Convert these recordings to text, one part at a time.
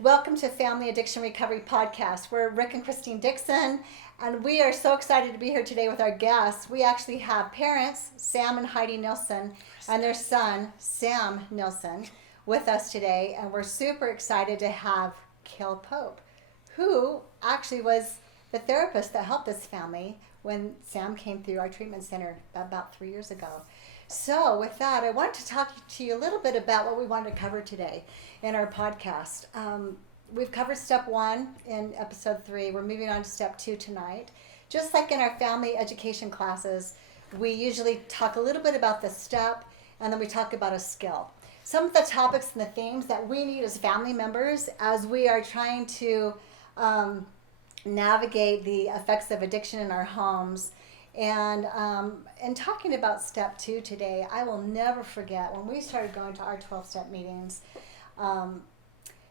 Welcome to Family Addiction Recovery Podcast. We're Rick and Christine Dixon, and we are so excited to be here today with our guests. We actually have parents, Sam and Heidi Nielson, and their son, Sam Nielson, with us today, and we're super excited to have Kael Pope, who actually was the therapist that helped this family when Sam came through our treatment center about 3 years ago. So with that, I want to talk to you a little bit about what we wanted to cover today in our podcast. We've covered step 1 in episode 3. We're moving on to step 2 tonight. Just like in our family education classes, we usually talk a little bit about the step and then we talk about a skill. Some of the topics and the themes that we need as family members as we are trying to navigate the effects of addiction in our homes. And talking about step 2 today, I will never forget when we started going to our 12-step meetings,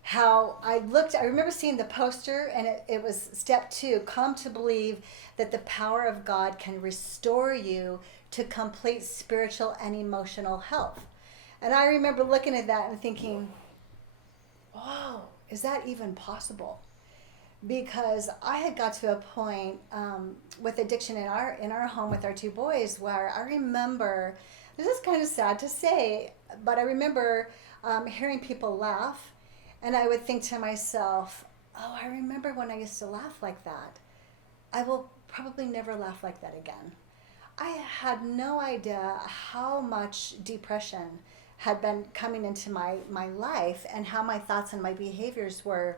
how I remember seeing the poster, and it was step 2, come to believe that the power of God can restore you to complete spiritual and emotional health. And I remember looking at that and thinking, wow, is that even possible? Because I had got to a point with addiction in our home with our 2 boys where I remember, this is kind of sad to say, but I remember hearing people laugh, and I would think to myself, oh, I remember when I used to laugh like that. I will probably never laugh like that again. I had no idea how much depression had been coming into my life and how my thoughts and my behaviors were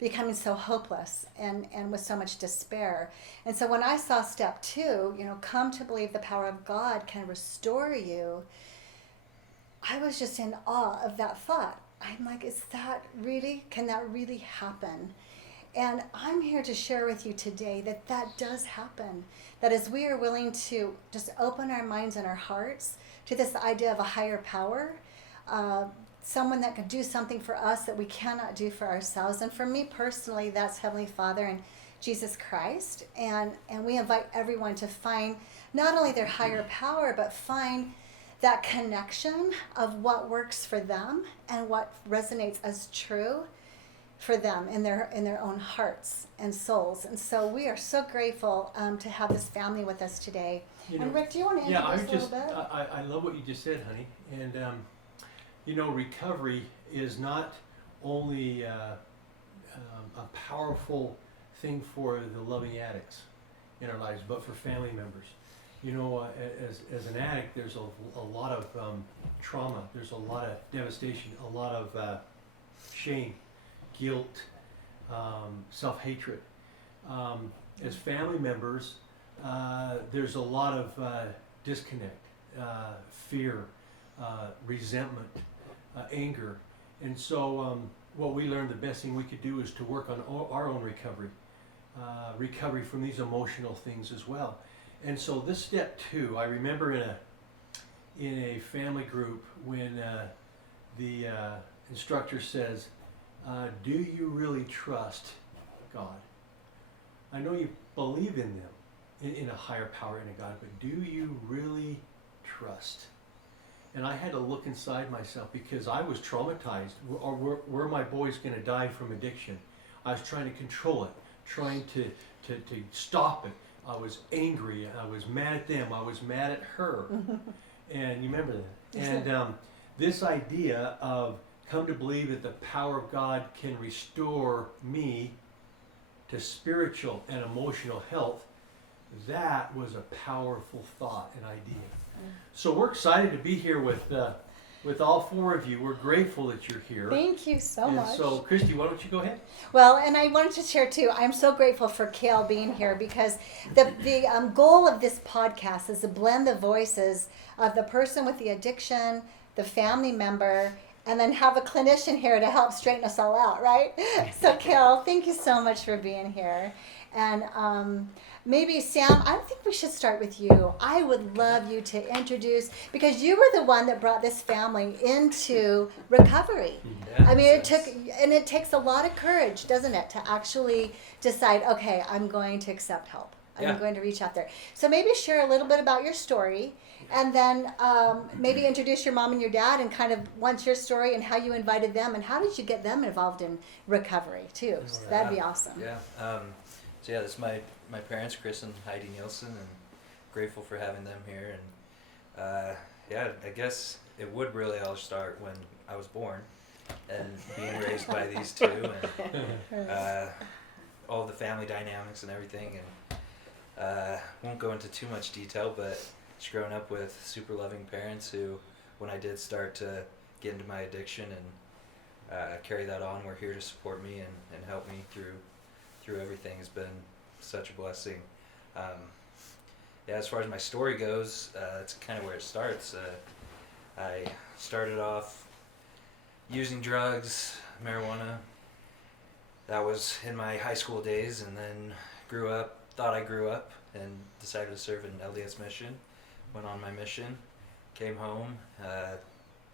becoming so hopeless and with so much despair. And so when I saw step 2, come to believe the power of God can restore you, I was just in awe of that thought. I'm like, can that really happen? And I'm here to share with you today that does happen. That as we are willing to just open our minds and our hearts to this idea of a higher power, someone that can do something for us that we cannot do for ourselves. And for me personally, that's Heavenly Father and Jesus Christ. And we invite everyone to find not only their higher power, but find that connection of what works for them and what resonates as true for them in their own hearts and souls. And so we are so grateful to have this family with us today. And Rick, do you want to introduce a little bit? I love what you just said, honey. And recovery is not only a powerful thing for the loving addicts in our lives, but for family members. As an addict, there's a lot of trauma, there's a lot of devastation, a lot of shame, guilt, self-hatred. As family members, there's a lot of disconnect, fear, resentment, anger. And so what we learned, the best thing we could do is to work on our own recovery from these emotional things as well. And so this step 2, I remember in a family group when the instructor says, do you really trust God? I know you believe in them, in a higher power, in a God, but do you really trust? And I had to look inside myself because I was traumatized. Were my boys going to die from addiction? I was trying to control it, trying to stop it. I was angry. I was mad at them. I was mad at her. And you remember that. And this idea of come to believe that the power of God can restore me to spiritual and emotional health, that was a powerful thought and idea. So we're excited to be here with all 4 of you. We're grateful that you're here. Thank you so much. So, Christy, why don't you go ahead? Well, and I wanted to share too, I'm so grateful for Kael being here because the goal of this podcast is to blend the voices of the person with the addiction, the family member, and then have a clinician here to help straighten us all out, right? So Kael, thank you so much for being here. And maybe Sam, I think we should start with you. I would love you to introduce, because you were the one that brought this family into recovery. Yes. I mean, it takes a lot of courage, doesn't it, to actually decide, okay, I'm going to accept help. I'm going to reach out there. So maybe share a little bit about your story, and then maybe introduce your mom and your dad, and kind of once your story and how you invited them, and how did you get them involved in recovery too. So that'd be awesome. Yeah. So yeah, this is my parents, Chris and Heidi Nielson, and grateful for having them here. And yeah, I guess it would really all start when I was born and being raised by these two, and all the family dynamics and everything. And won't go into too much detail, but just growing up with super loving parents who, when I did start to get into my addiction and carry that on, were here to support me and help me through everything, has been such a blessing. Yeah, as far as my story goes, that's kind of where it starts. I started off using drugs, marijuana. That was in my high school days, and then thought I grew up, and decided to serve an LDS mission. Went on my mission, came home,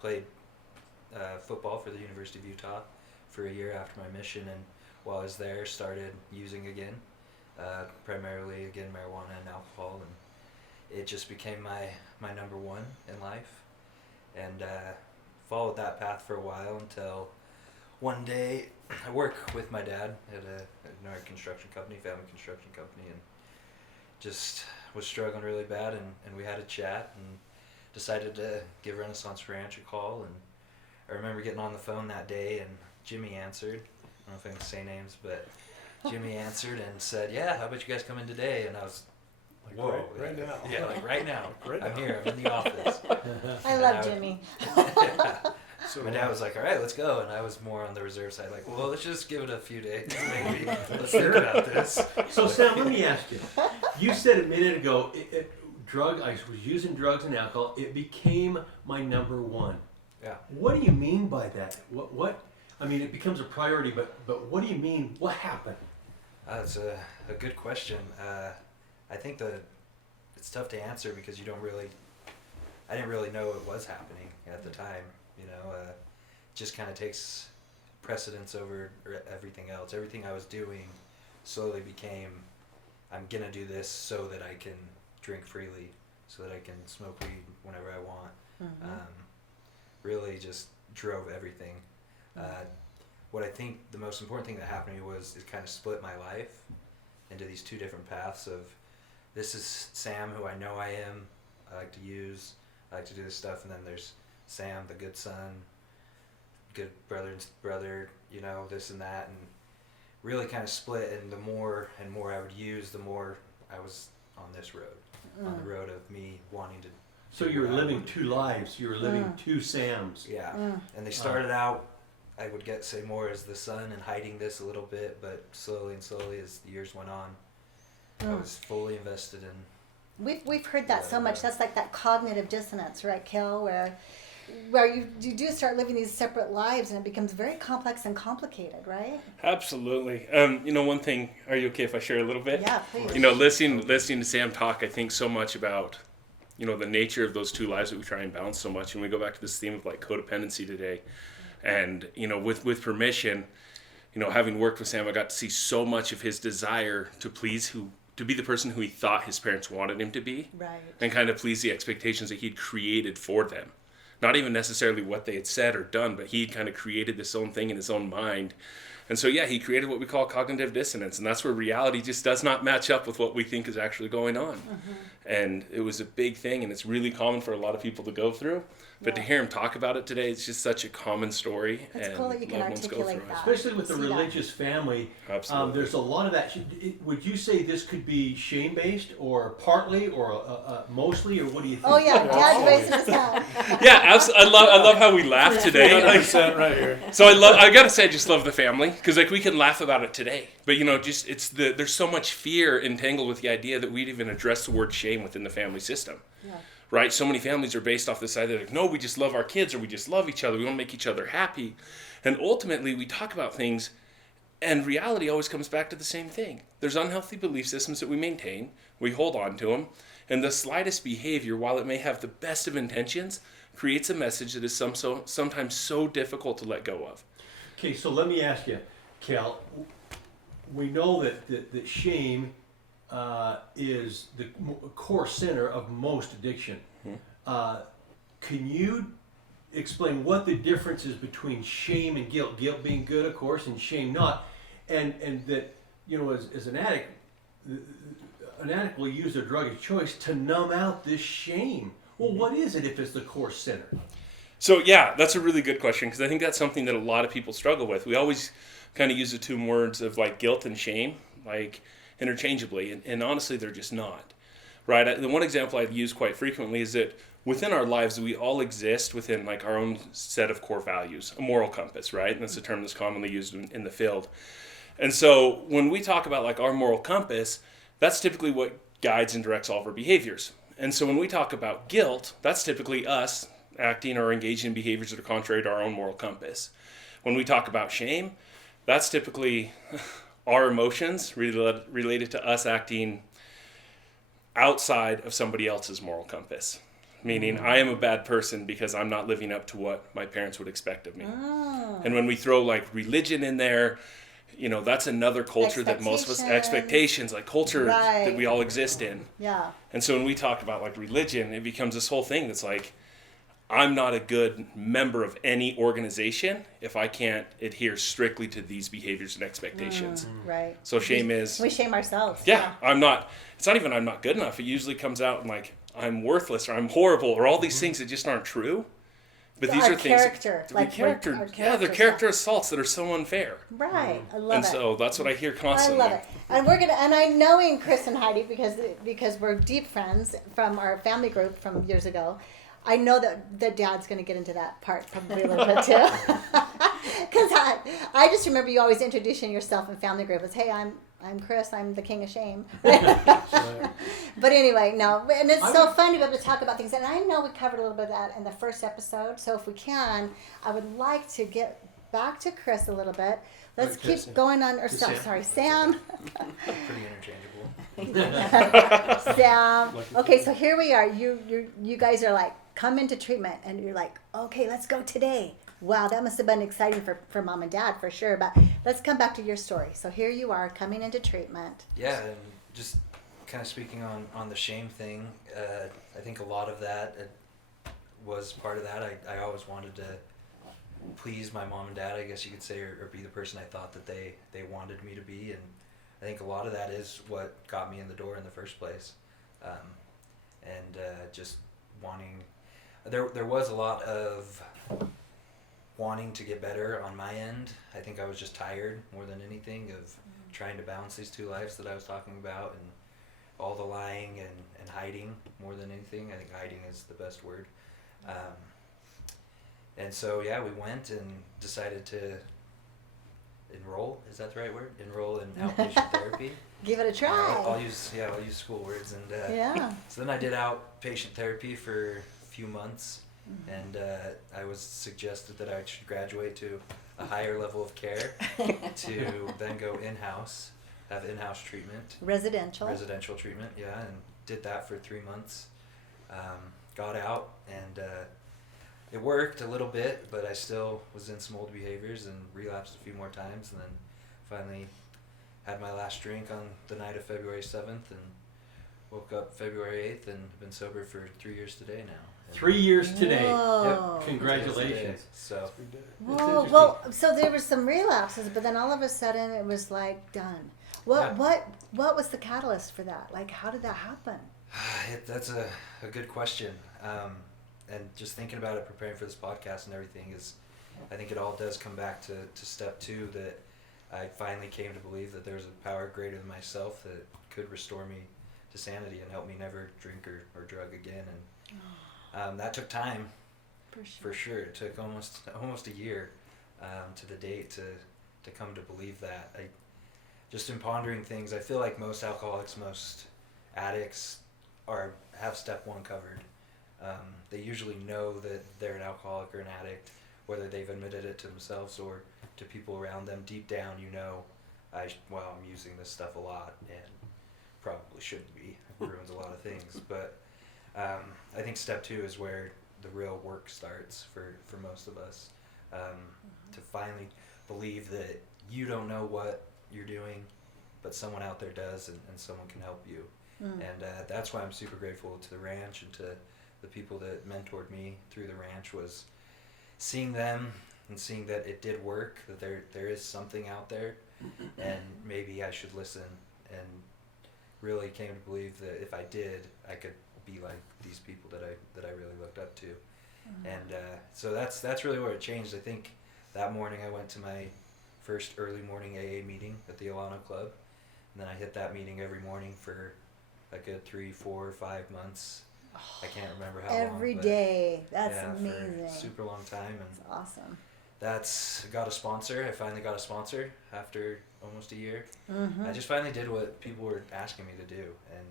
played football for the University of Utah for a year after my mission, and while I was there, started using again, primarily again marijuana and alcohol, and it just became my number one in life, and followed that path for a while until one day I work with my dad at another construction company, family construction company, and just was struggling really bad, and we had a chat and decided to give Renaissance Ranch a call. And I remember getting on the phone that day, and Jimmy answered. I don't know if I can say names, but Jimmy answered and said, "Yeah, how about you guys come in today?" And I was like, "Whoa, right now." Yeah, like right now. Right I'm now. here. I'm in the office. I love Jimmy. Yeah. So My dad was like, "All right, let's go," and I was more on the reserve side, like, "Well, let's just give it a few days, maybe. Let's think about this." So Sam, let me ask you. You said a minute ago, I was using drugs and alcohol. It became my number one. Yeah. What do you mean by that? What? I mean, it becomes a priority, but what do you mean? What happened? That's a good question. I think that it's tough to answer because I didn't really know it was happening at the time. It just kind of takes precedence over everything else. Everything I was doing slowly became, I'm going to do this so that I can drink freely, so that I can smoke weed whenever I want. Mm-hmm. Really just drove everything. What I think the most important thing that happened to me was it kind of split my life into these two different paths of, this is Sam, who I know I am. I like to use, I like to do this stuff, and then there's Sam, the good son, good brother, this and that, and really kind of split. And the more and more I would use, the more I was on this road, on the road of me wanting to. So you were living two lives. You were living two Sams. Yeah, and they started out, I would say more as the son and hiding this a little bit, but slowly and slowly as the years went on, I was fully invested in. We've heard that so much. That's like that cognitive dissonance, right, Kael, where you do start living these separate lives, and it becomes very complex and complicated, right? Absolutely. One thing, are you okay if I share a little bit? Yeah, please. Listening to Sam talk, I think so much about, the nature of those two lives that we try and balance so much. And we go back to this theme of like codependency today. And, with permission, having worked with Sam, I got to see so much of his desire to be the person who he thought his parents wanted him to be. Right. And kind of please the expectations that he'd created for them. Not even necessarily what they had said or done, but he'd kind of created this own thing in his own mind. And so, yeah, he created what we call cognitive dissonance, and that's where reality just does not match up with what we think is actually going on. Mm-hmm. And it was a big thing, and it's really common for a lot of people to go through. But to hear him talk about it today, it's just such a common story. It's cool that you can articulate that. Especially with the religious family. Absolutely. There's a lot of that. Would you say this could be shame-based, or partly, or mostly, or what do you think? Oh yeah, Dad's raising his hand. Yeah, absolutely. I love how we laugh today. 100% right here. So I gotta say, I just love the family, because like we can laugh about it today, but there's so much fear entangled with the idea that we'd even address the word shame within the family system. Yeah. Right? So many families are based off this idea that, no, we just love our kids, or we just love each other. We want to make each other happy. And ultimately, we talk about things, and reality always comes back to the same thing. There's unhealthy belief systems that we maintain. We hold on to them. And the slightest behavior, while it may have the best of intentions, creates a message that is sometimes so difficult to let go of. Okay, so let me ask you, Kael. We know that shame is the core center of most addiction. Can you explain what the difference is between shame and guilt? Guilt being good, of course, and shame not. And that, as an addict will use their drug of choice to numb out this shame. Well, what is it if it's the core center? So yeah, that's a really good question, because I think that's something that a lot of people struggle with. We always kind of use the two words of like guilt and shame, like interchangeably, and honestly, they're just not. Right? The one example I use quite frequently is that within our lives, we all exist within like our own set of core values, a moral compass, right? And that's a term that's commonly used in the field. And so when we talk about like our moral compass, that's typically what guides and directs all of our behaviors. And so when we talk about guilt, that's typically us acting or engaging in behaviors that are contrary to our own moral compass. When we talk about shame, that's typically our emotions related to us acting outside of somebody else's moral compass. Meaning, I am a bad person because I'm not living up to what my parents would expect of me. Oh. And when we throw like religion in there, that's another culture that most of us, expectations, like culture that we all exist in. Yeah. And so when we talk about like religion, it becomes this whole thing that's like, I'm not a good member of any organization if I can't adhere strictly to these behaviors and expectations. Right. So shame is... We shame ourselves. Yeah, it's not even I'm not good enough. It usually comes out in like, I'm worthless or I'm horrible or all these things that just aren't true. But these are things... They're character assaults that are so unfair. Right. I love it. And so that's what I hear constantly. I love it. And I knowing Chris and Heidi because we're deep friends from our family group from years ago. I know that the dad's going to get into that part probably a little bit too. Because I just remember you always introducing yourself in family group as, hey, I'm Chris, I'm the king of shame. But anyway, no. And it's so fun to be able to talk about things. And I know we covered a little bit of that in the first episode. So if we can, I would like to get back to Chris a little bit. Let's keep going on. Sam. Pretty interchangeable. Sam. Okay, so here we are. You guys are like, come into treatment, and you're like, okay, let's go today. Wow, that must have been exciting for mom and dad for sure. But let's come back to your story. So here you are coming into treatment. Yeah, and just kind of speaking on the shame thing, I think a lot of that was part of that. I always wanted to please my mom and dad, I guess you could say, or be the person I thought that they wanted me to be. And I think a lot of that is what got me in the door in the first place. Just wanting... There was a lot of wanting to get better on my end. I think I was just tired more than anything of trying to balance these two lives that I was talking about, and all the lying and hiding more than anything. I think hiding is the best word. And so, yeah, we went and decided to enroll. Is that the right word? Enroll in outpatient therapy. Give it a try. I'll use school words. And yeah. So then I did outpatient therapy for a few months, and I was suggested that I should graduate to a higher level of care to then go in-house, have in-house treatment. Residential treatment, yeah, and did that for 3 months. Got out, and it worked a little bit, but I still was in some old behaviors and relapsed a few more times, and then finally had my last drink on the night of February 7th and woke up February 8th and been sober for 3 years today now. And 3 years today. Whoa. Yep. Congratulations. So, Whoa, well, so there were some relapses, but then all of a sudden it was like done. What was the catalyst for that? Like, how did that happen? That's a good question. And just thinking about it, preparing for this podcast and everything, is I think it all does come back to step 2, that I finally came to believe that there's a power greater than myself that could restore me to sanity and help me never drink or drug again. And that took time, for sure. It took almost a year to the date to come to believe that. Just in pondering things, I feel like most alcoholics, most addicts have step 1 covered. They usually know that they're an alcoholic or an addict, whether they've admitted it to themselves or to people around them. Deep down, I'm using this stuff a lot and probably shouldn't be. It ruins a lot of things. But I think step 2 is where the real work starts for most of us, to finally believe that you don't know what you're doing, but someone out there does, and someone can help you. And that's why I'm super grateful to the ranch and to the people that mentored me through the ranch, was seeing them and seeing that it did work, that there is something out there, and maybe I should listen, and really came to believe that if I did, I could be like these people that I really looked up to. And so that's really where it changed. I think that morning I went to my first early morning AA meeting at the Alana Club, and then I hit that meeting every morning for a good 3, 4, 5 months. I can't remember how long. Every but day. That's yeah, amazing. for a super long time. And That's awesome. that's got a sponsor. I finally got a sponsor after almost a year. Mm-hmm. I just finally did what people were asking me to do, and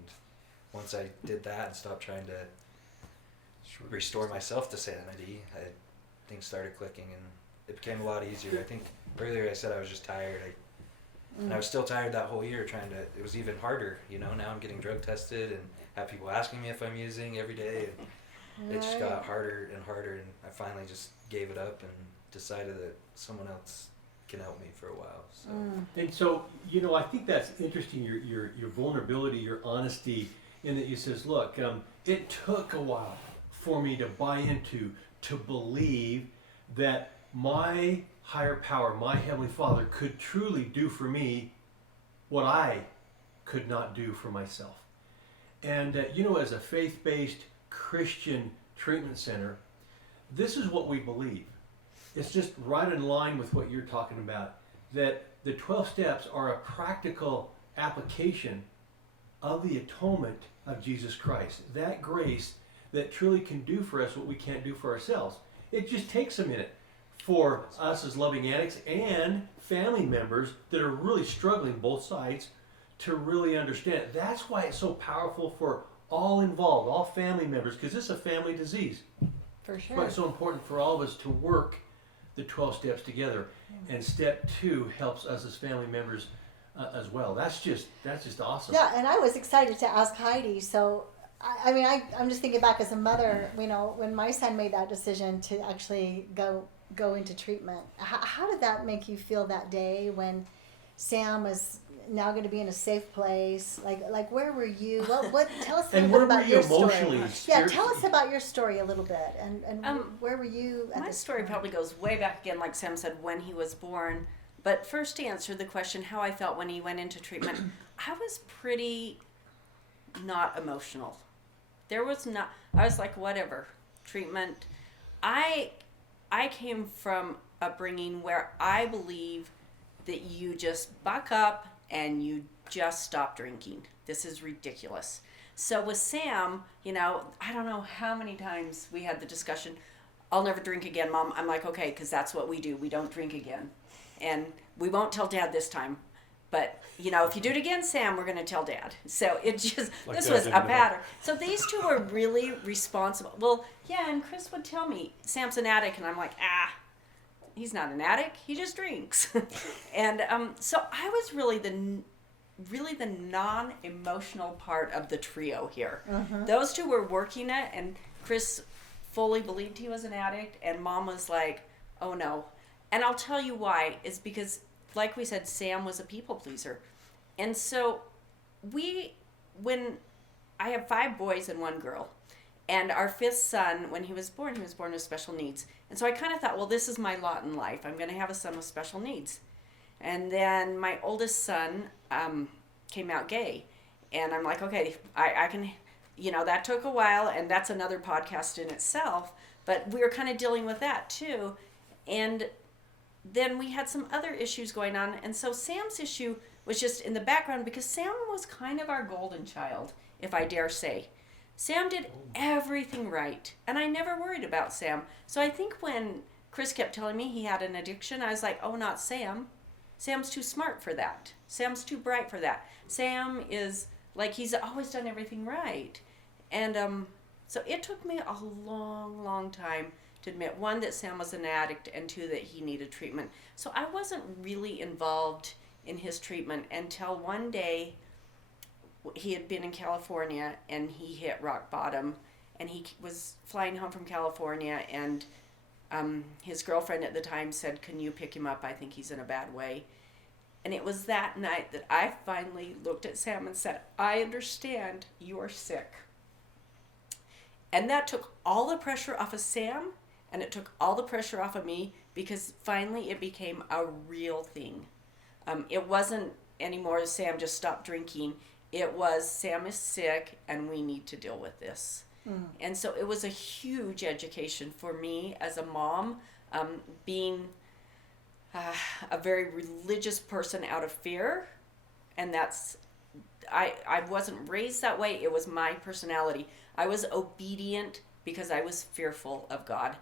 once I did that and stopped trying to restore myself to sanity, things started clicking, and it became a lot easier. I think earlier I said I was just tired. And I was still tired that whole year trying to, it was even harder, you know, now I'm getting drug tested and have people asking me if I'm using every day, and it just got harder and harder, and I finally just gave it up and decided that someone else can help me for a while. So. And so, you know, I think that's interesting, your vulnerability, your honesty, in that you says, look, it took a while for me to buy into, to believe that my higher power, my Heavenly Father, could truly do for me what I could not do for myself. And, you know, as a faith-based Christian treatment center, this is what we believe. It's just right in line with what you're talking about, that the 12 steps are a practical application of the atonement of Jesus Christ, that grace that truly can do for us what we can't do for ourselves. It just takes a minute for us as loving addicts and family members that are really struggling, both sides, to really understand it. That's why it's so powerful for all involved, all family members, because it's a family disease. For That's why sure. it's so important for all of us to work the 12 steps together. And step 2 helps us as family members as well. That's just awesome. Yeah, and I was excited to ask Heidi. So, I'm just thinking back as a mother, you know, when my son made that decision to actually go into treatment. How did that make you feel that day when Sam was now going to be in a safe place? Like where were you? What tell us a And little bit where about were your you story. emotionally, Yeah, tell spiritually? us about your story a little bit, and where were you at My this story point? probably goes way back again, like Sam said, when he was born. But first, to answer the question, how I felt when he went into treatment, I was pretty not emotional. I was like, whatever, treatment. I came from upbringing where I believe that you just buck up and you just stop drinking. This is ridiculous. So with Sam, you know, I don't know how many times we had the discussion, I'll never drink again, Mom. I'm like, okay, because that's what we do. We don't drink again. And we won't tell Dad this time. But, you know, if you do it again, Sam, we're going to tell Dad. So it just, Like this Dad was did a to me. pattern. So these two were really responsible. Well, yeah, and Chris would tell me, Sam's an addict. And I'm like, he's not an addict. He just drinks. And so I was really the non-emotional part of the trio here. Those two were working it, and Chris fully believed he was an addict, and Mom was like, oh no. And I'll tell you why. It's because, like we said, Sam was a people pleaser. And so when I have 5 boys and 1 girl, and our 5th son, when he was born with special needs. And so I kind of thought, well, this is my lot in life. I'm going to have a son with special needs. And then my oldest son came out gay. And I'm like, okay, I can, you know, that took a while, and that's another podcast in itself. But we were kind of dealing with that too. And then we had some other issues going on. And so Sam's issue was just in the background because Sam was kind of our golden child, if I dare say. Sam did everything right, and I never worried about Sam. So I think when Chris kept telling me he had an addiction, I was like, oh, not Sam. Sam's too smart for that. Sam's too bright for that. Sam is, like, he's always done everything right. And so it took me a long, long time to admit, 1, that Sam was an addict, and 2, that he needed treatment. So I wasn't really involved in his treatment until one day he had been in California and he hit rock bottom, and he was flying home from California, and his girlfriend at the time said, can you pick him up? I think he's in a bad way. And it was that night that I finally looked at Sam and said, I understand you are sick. And that took all the pressure off of Sam, and it took all the pressure off of me, because finally it became a real thing. It wasn't anymore Sam just stopped drinking. It was Sam is sick and we need to deal with this. And so it was a huge education for me as a mom, being a very religious person out of fear. And that's, I wasn't raised that way. It was my personality. I was obedient because I was fearful of God.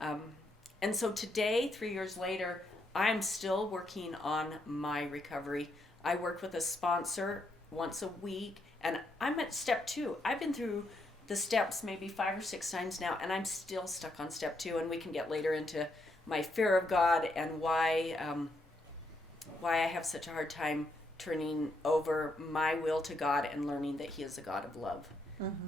And so today, 3 years later, I'm still working on my recovery. I work with a sponsor once a week, and I'm at step 2. I've been through the steps maybe 5 or 6 times now, and I'm still stuck on step 2, and we can get later into my fear of God and why I have such a hard time turning over my will to God and learning that He is a God of love.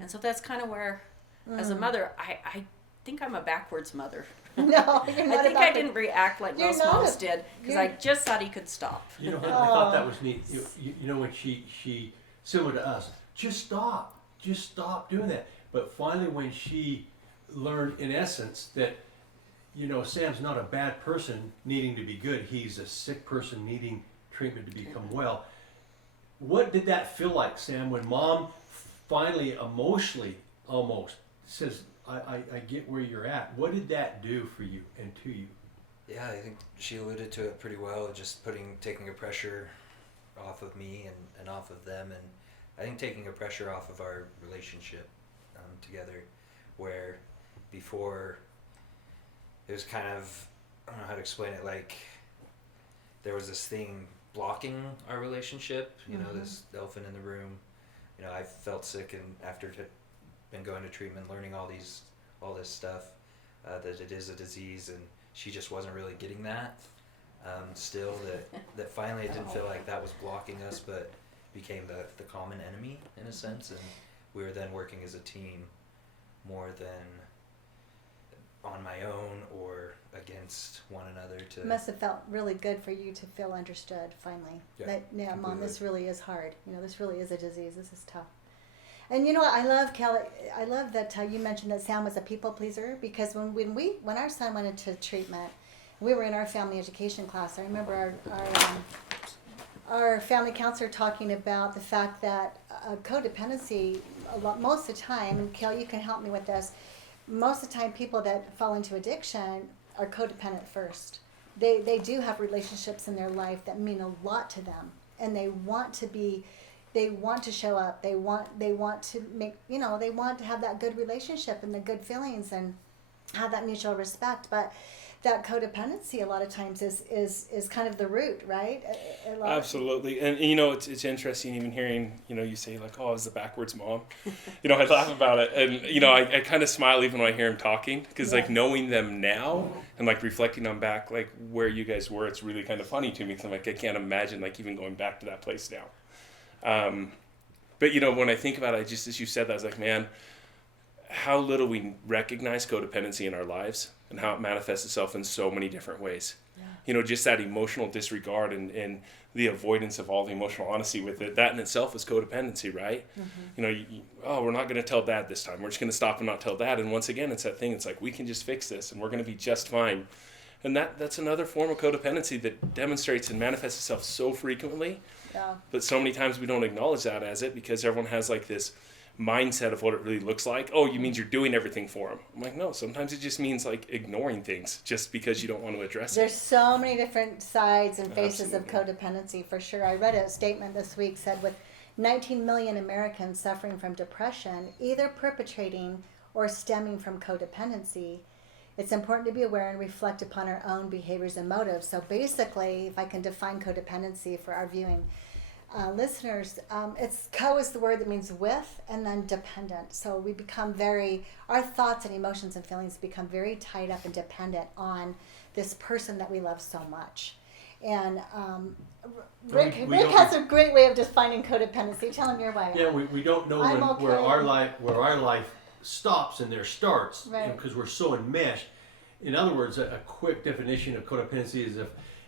And so that's kind of where, as a mother, I think I'm a backwards mother. No, you're not. I think I didn't react like most moms did, because I just thought he could stop. You know, I thought that was neat. You know, when she similar to us, just stop doing that. But finally, when she learned, in essence, that, you know, Sam's not a bad person needing to be good. He's a sick person needing treatment to become well. What did that feel like, Sam, when Mom finally, emotionally, almost says, I get where you're at. What did that do for you and to you? Yeah, I think she alluded to it pretty well, just taking a pressure off of me and off of them, and I think taking a pressure off of our relationship together, where before it was kind of, I don't know how to explain it, like there was this thing blocking our relationship, you know, this elephant in the room. You know, I felt sick, and after been going to treatment, learning all this stuff, that it is a disease, and she just wasn't really getting that. Still, that finally it didn't feel like that was blocking us, but became the common enemy in a sense, and we were then working as a team more than on my own or against one another. It must have felt really good for you to feel understood finally. Yeah, Mom, completely. this really is hard. You know, this really is a disease. This is tough. And you know what I love, Kael, I love that you mentioned that Sam was a people pleaser, because when our son went into treatment, we were in our family education class. I remember our family counselor talking about the fact that codependency, most of the time, and Kael, you can help me with this, most of the time people that fall into addiction are codependent first. They do have relationships in their life that mean a lot to them, and they want to show up. They want to make, you know, they want to have that good relationship and the good feelings and have that mutual respect. But that codependency a lot of times is kind of the root, right? Absolutely. And you know, it's interesting even hearing, you know, you say like, oh, I was the backwards mom. You know, I laugh about it. And, you know, I kind of smile even when I hear him talking, because like knowing them now and like reflecting on back, like where you guys were, it's really kind of funny to me, because I'm like, I can't imagine like even going back to that place now. But, you know, when I think about it, just as you said that, I was like, man, how little we recognize codependency in our lives and how it manifests itself in so many different ways. Yeah. You know, just that emotional disregard and the avoidance of all the emotional honesty with it, that in itself is codependency, right? You know, we're not going to tell Dad this time. We're just going to stop and not tell Dad. And once again, it's that thing. It's like, we can just fix this and we're going to be just fine. And that's another form of codependency that demonstrates and manifests itself so frequently. Yeah. But so many times we don't acknowledge that as it, because everyone has like this mindset of what it really looks like. Oh, you mean you're doing everything for them? I'm like, no, sometimes it just means like ignoring things just because you don't want to address it. There's so many different sides and faces of codependency, for sure. I read a statement this week said, with 19 million Americans suffering from depression, either perpetrating or stemming from codependency, it's important to be aware and reflect upon our own behaviors and motives. So basically, if I can define codependency for our viewing listeners, it's co is the word that means with, and then dependent. So we become our thoughts and emotions and feelings become very tied up and dependent on this person that we love so much. And Rick has a great way of defining codependency. Tell him your way. Yeah, we don't know where our life stops and there starts, right? Because we're so enmeshed. In other words, a quick definition of codependency is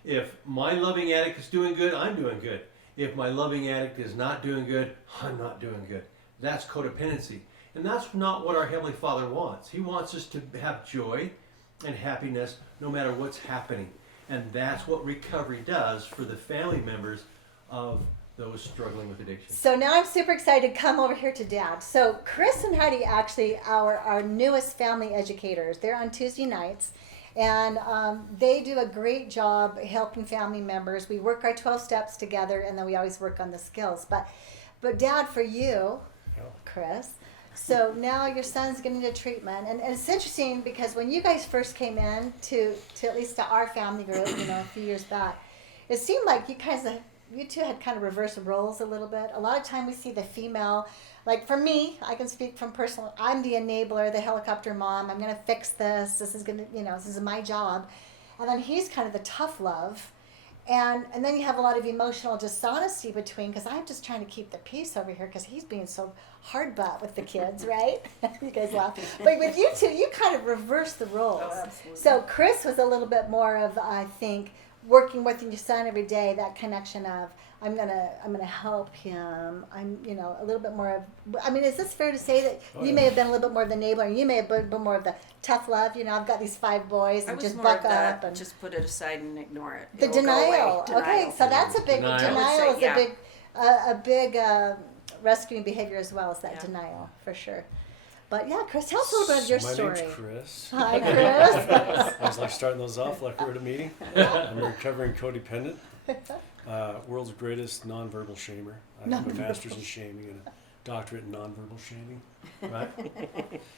If my loving addict is doing good, I'm doing good. If my loving addict is not doing good, I'm not doing good. That's codependency. And that's not what our Heavenly Father wants. He wants us to have joy and happiness no matter what's happening. And that's what recovery does for the family members of those struggling with addiction. So now I'm super excited to come over here to Dad. So Chris and Heidi actually are our newest family educators. They're on Tuesday nights. And they do a great job helping family members. We work our 12 steps together, and then we always work on the skills. But Dad, for you, Chris, so now your son's getting into treatment. And it's interesting because when you guys first came in to at least to our family group, a few years back, it seemed like you two had kind of reversed roles a little bit. A lot of time we see the female, like for me, I can speak from personal, I'm the enabler, the helicopter mom, I'm going to fix this, this is my job. And then he's kind of the tough love. And then you have a lot of emotional dishonesty between, because I'm just trying to keep the peace over here because he's being so hard butt with the kids, right? You guys laugh. But with you two, you kind of reverse the roles. Oh, absolutely. So Chris was a little bit more of, I think, working with your son every day, that connection of I'm gonna help him. I'm a little bit more of. I mean, is this fair to say that you may have been a little bit more of the enabler, and you may have been more of the tough love? I've got these 5 boys, I and was just more buck of that, up and just put it aside and ignore it. the It will go away. denial. Okay, so that's a big Denial. denial. I would say, Is a big rescuing behavior as well as that Yeah. denial for sure. But yeah, Chris, tell us a little bit of your My story. name's Chris. Hi, Chris. I was like starting those off like we were at a meeting. I'm a recovering codependent. World's greatest nonverbal shamer. I have a master's in shaming and a doctorate in nonverbal shaming. Right?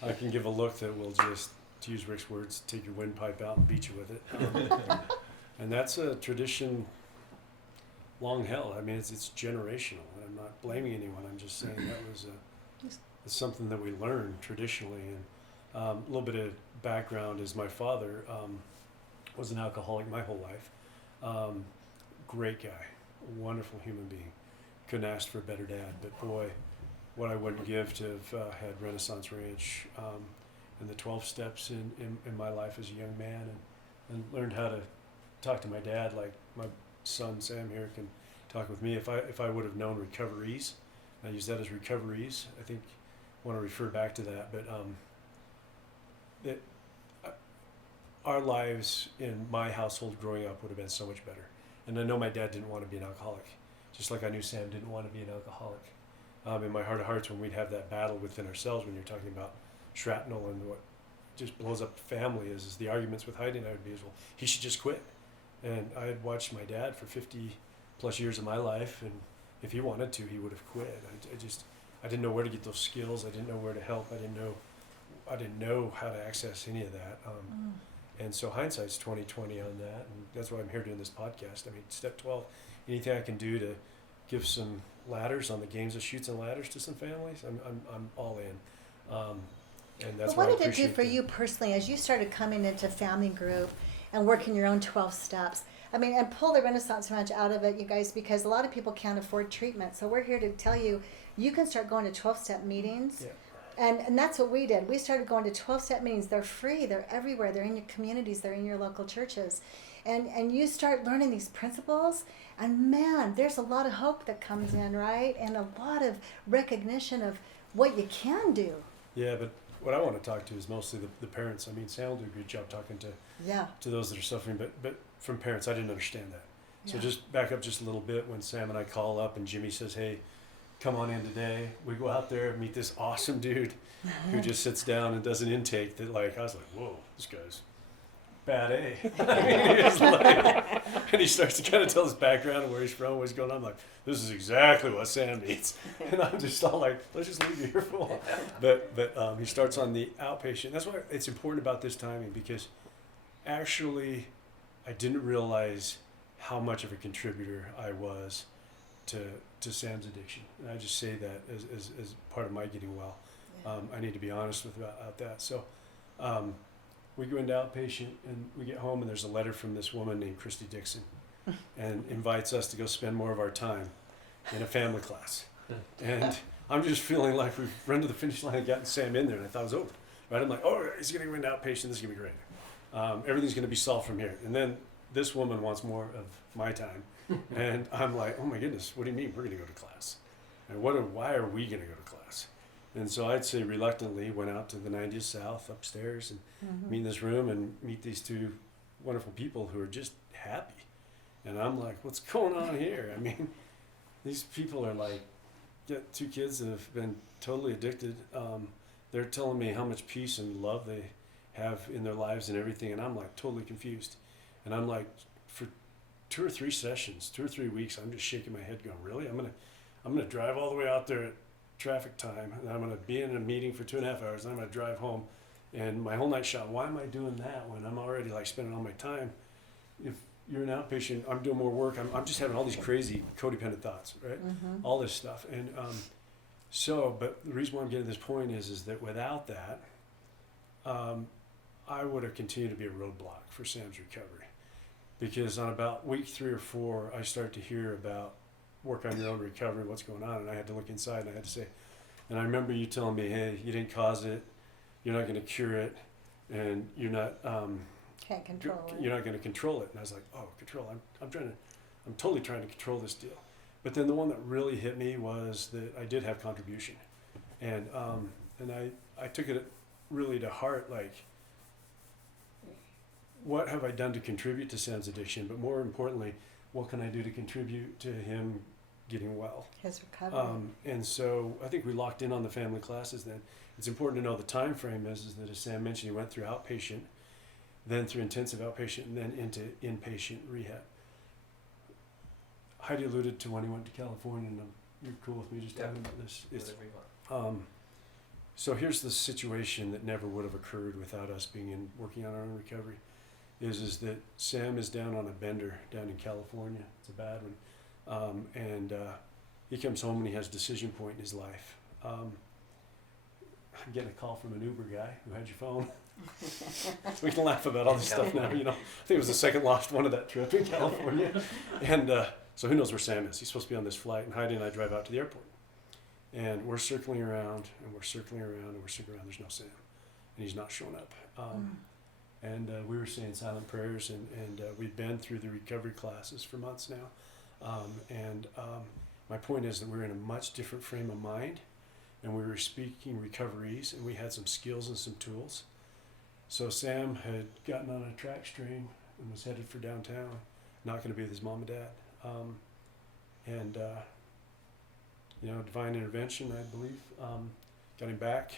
I can give a look that will just, to use Rick's words, take your windpipe out and beat you with it. And that's a tradition long held. I mean, it's generational. And I'm not blaming anyone. I'm just saying that was it's something that we learned traditionally. And a little bit of background is my father was an alcoholic my whole life. Great guy, wonderful human being. Couldn't ask for a better dad, but boy, what I wouldn't give to have had Renaissance Ranch and the 12 steps in my life as a young man, and learned how to talk to my dad like my son Sam here can talk with me. If I would have known recoveries, I use that as recoveries. I think I want to refer back to that, but our lives in my household growing up would have been so much better. And I know my dad didn't want to be an alcoholic, just like I knew Sam didn't want to be an alcoholic. In my heart of hearts, when we'd have that battle within ourselves, when you're talking about shrapnel and what just blows up the family is the arguments with Heidi and I would be, well, he should just quit. And I had watched my dad for 50 plus years of my life, and if he wanted to, he would have quit. I didn't know where to get those skills. I didn't know where to help. I didn't know how to access any of that. And so hindsight's 20/20 on that, and that's why I'm here doing this podcast. I mean, step 12, anything I can do to give some ladders on the games of chutes and ladders to some families, I'm all in. And that's But what why I did it do appreciate for the- you personally as you started coming into family group and working your own 12 steps? I mean, and pull the Renaissance Ranch out of it, you guys, because a lot of people can't afford treatment. So we're here to tell you, you can start going to 12-step meetings. Yeah. And that's what we did. We started going to 12-step meetings. They're free. They're everywhere. They're in your communities. They're in your local churches. And you start learning these principles. And man, there's a lot of hope that comes in, right? And a lot of recognition of what you can do. Yeah, but what I want to talk to is mostly the parents. I mean, Sam will do a good job talking to those that are suffering, but from parents, I didn't understand that. So Yeah. just back up just a little bit. When Sam and I call up and Jimmy says, hey, come on in today, we go out there and meet this awesome dude who just sits down and does an intake that, like, I was like, whoa, this guy's bad A. I mean, it's like, and he starts to kind of tell his background and where he's from, what's going on. I'm like, this is exactly what Sam needs. And I'm just all like, let's just leave you here for a while. But he starts on the outpatient. That's why it's important about this timing, because actually I didn't realize how much of a contributor I was to Sam's addiction. And I just say that as part of my getting well. I need to be honest about that. So we go into outpatient and we get home, and there's a letter from this woman named Christy Dixon and invites us to go spend more of our time in a family class. And I'm just feeling like we've run to the finish line and gotten Sam in there, and I thought it was over. Right? I'm like, oh, he's going to go into outpatient. This is going to be great. Everything's going to be solved from here. And then this woman wants more of my time. And I'm like, oh my goodness, what do you mean we're going to go to class? And why are we going to go to class? And so I'd say reluctantly went out to the 90th South upstairs and meet in this room and meet these two wonderful people who are just happy. And I'm like, what's going on here? I mean, these people are like, got two kids that have been totally addicted. They're telling me how much peace and love they have in their lives and everything. And I'm like totally confused. And I'm like, for 2 or 3 sessions, 2 or 3 weeks, I'm just shaking my head going, really? I'm gonna drive all the way out there at traffic time, and I'm gonna be in a meeting for 2.5 hours, and I'm gonna drive home, and my whole night's shot. Why am I doing that when I'm already like spending all my time? If you're an outpatient, I'm doing more work. I'm just having all these crazy codependent thoughts, right? All this stuff, and but the reason why I'm getting to this point is that without that, I would have continued to be a roadblock for Sam's recovery, because on about week 3 or 4, I start to hear about work on your own recovery, what's going on, and I had to look inside and I had to say, and I remember you telling me, hey, you didn't cause it, you're not going to cure it, and you're not Can't control it. you're not going to control it. And I was like, oh, control. I'm totally trying to control this deal. But then the one that really hit me was that I did have contribution, and I took it really to heart, like, what have I done to contribute to Sam's addiction? But more importantly, what can I do to contribute to him getting well? His recovery. And so I think we locked in on the family classes then. It's important to know the time frame is that, as Sam mentioned, he went through outpatient, then through intensive outpatient, and then into inpatient rehab. Heidi alluded to when he went to California, and you're cool with me just talking about this. It's, Whatever you want. so here's the situation that never would have occurred without us being working on our own recovery. Is that Sam is down on a bender down in California. It's a bad one. And he comes home and he has a decision point in his life. I'm getting a call from an Uber guy who had your phone. We can laugh about all this stuff now, you know. I think it was the second lost one of that trip in California. And so who knows where Sam is? He's supposed to be on this flight, and Heidi and I drive out to the airport. And we're circling around, and we're circling around, and we're circling around. There's no Sam. And he's not showing up. And we were saying silent prayers, and we'd been through the recovery classes for months now. My point is that we were in a much different frame of mind, and we were speaking recoveries, and we had some skills and some tools. So Sam had gotten on a track stream and was headed for downtown, not going to be with his mom and dad. Divine intervention, I believe, got him back,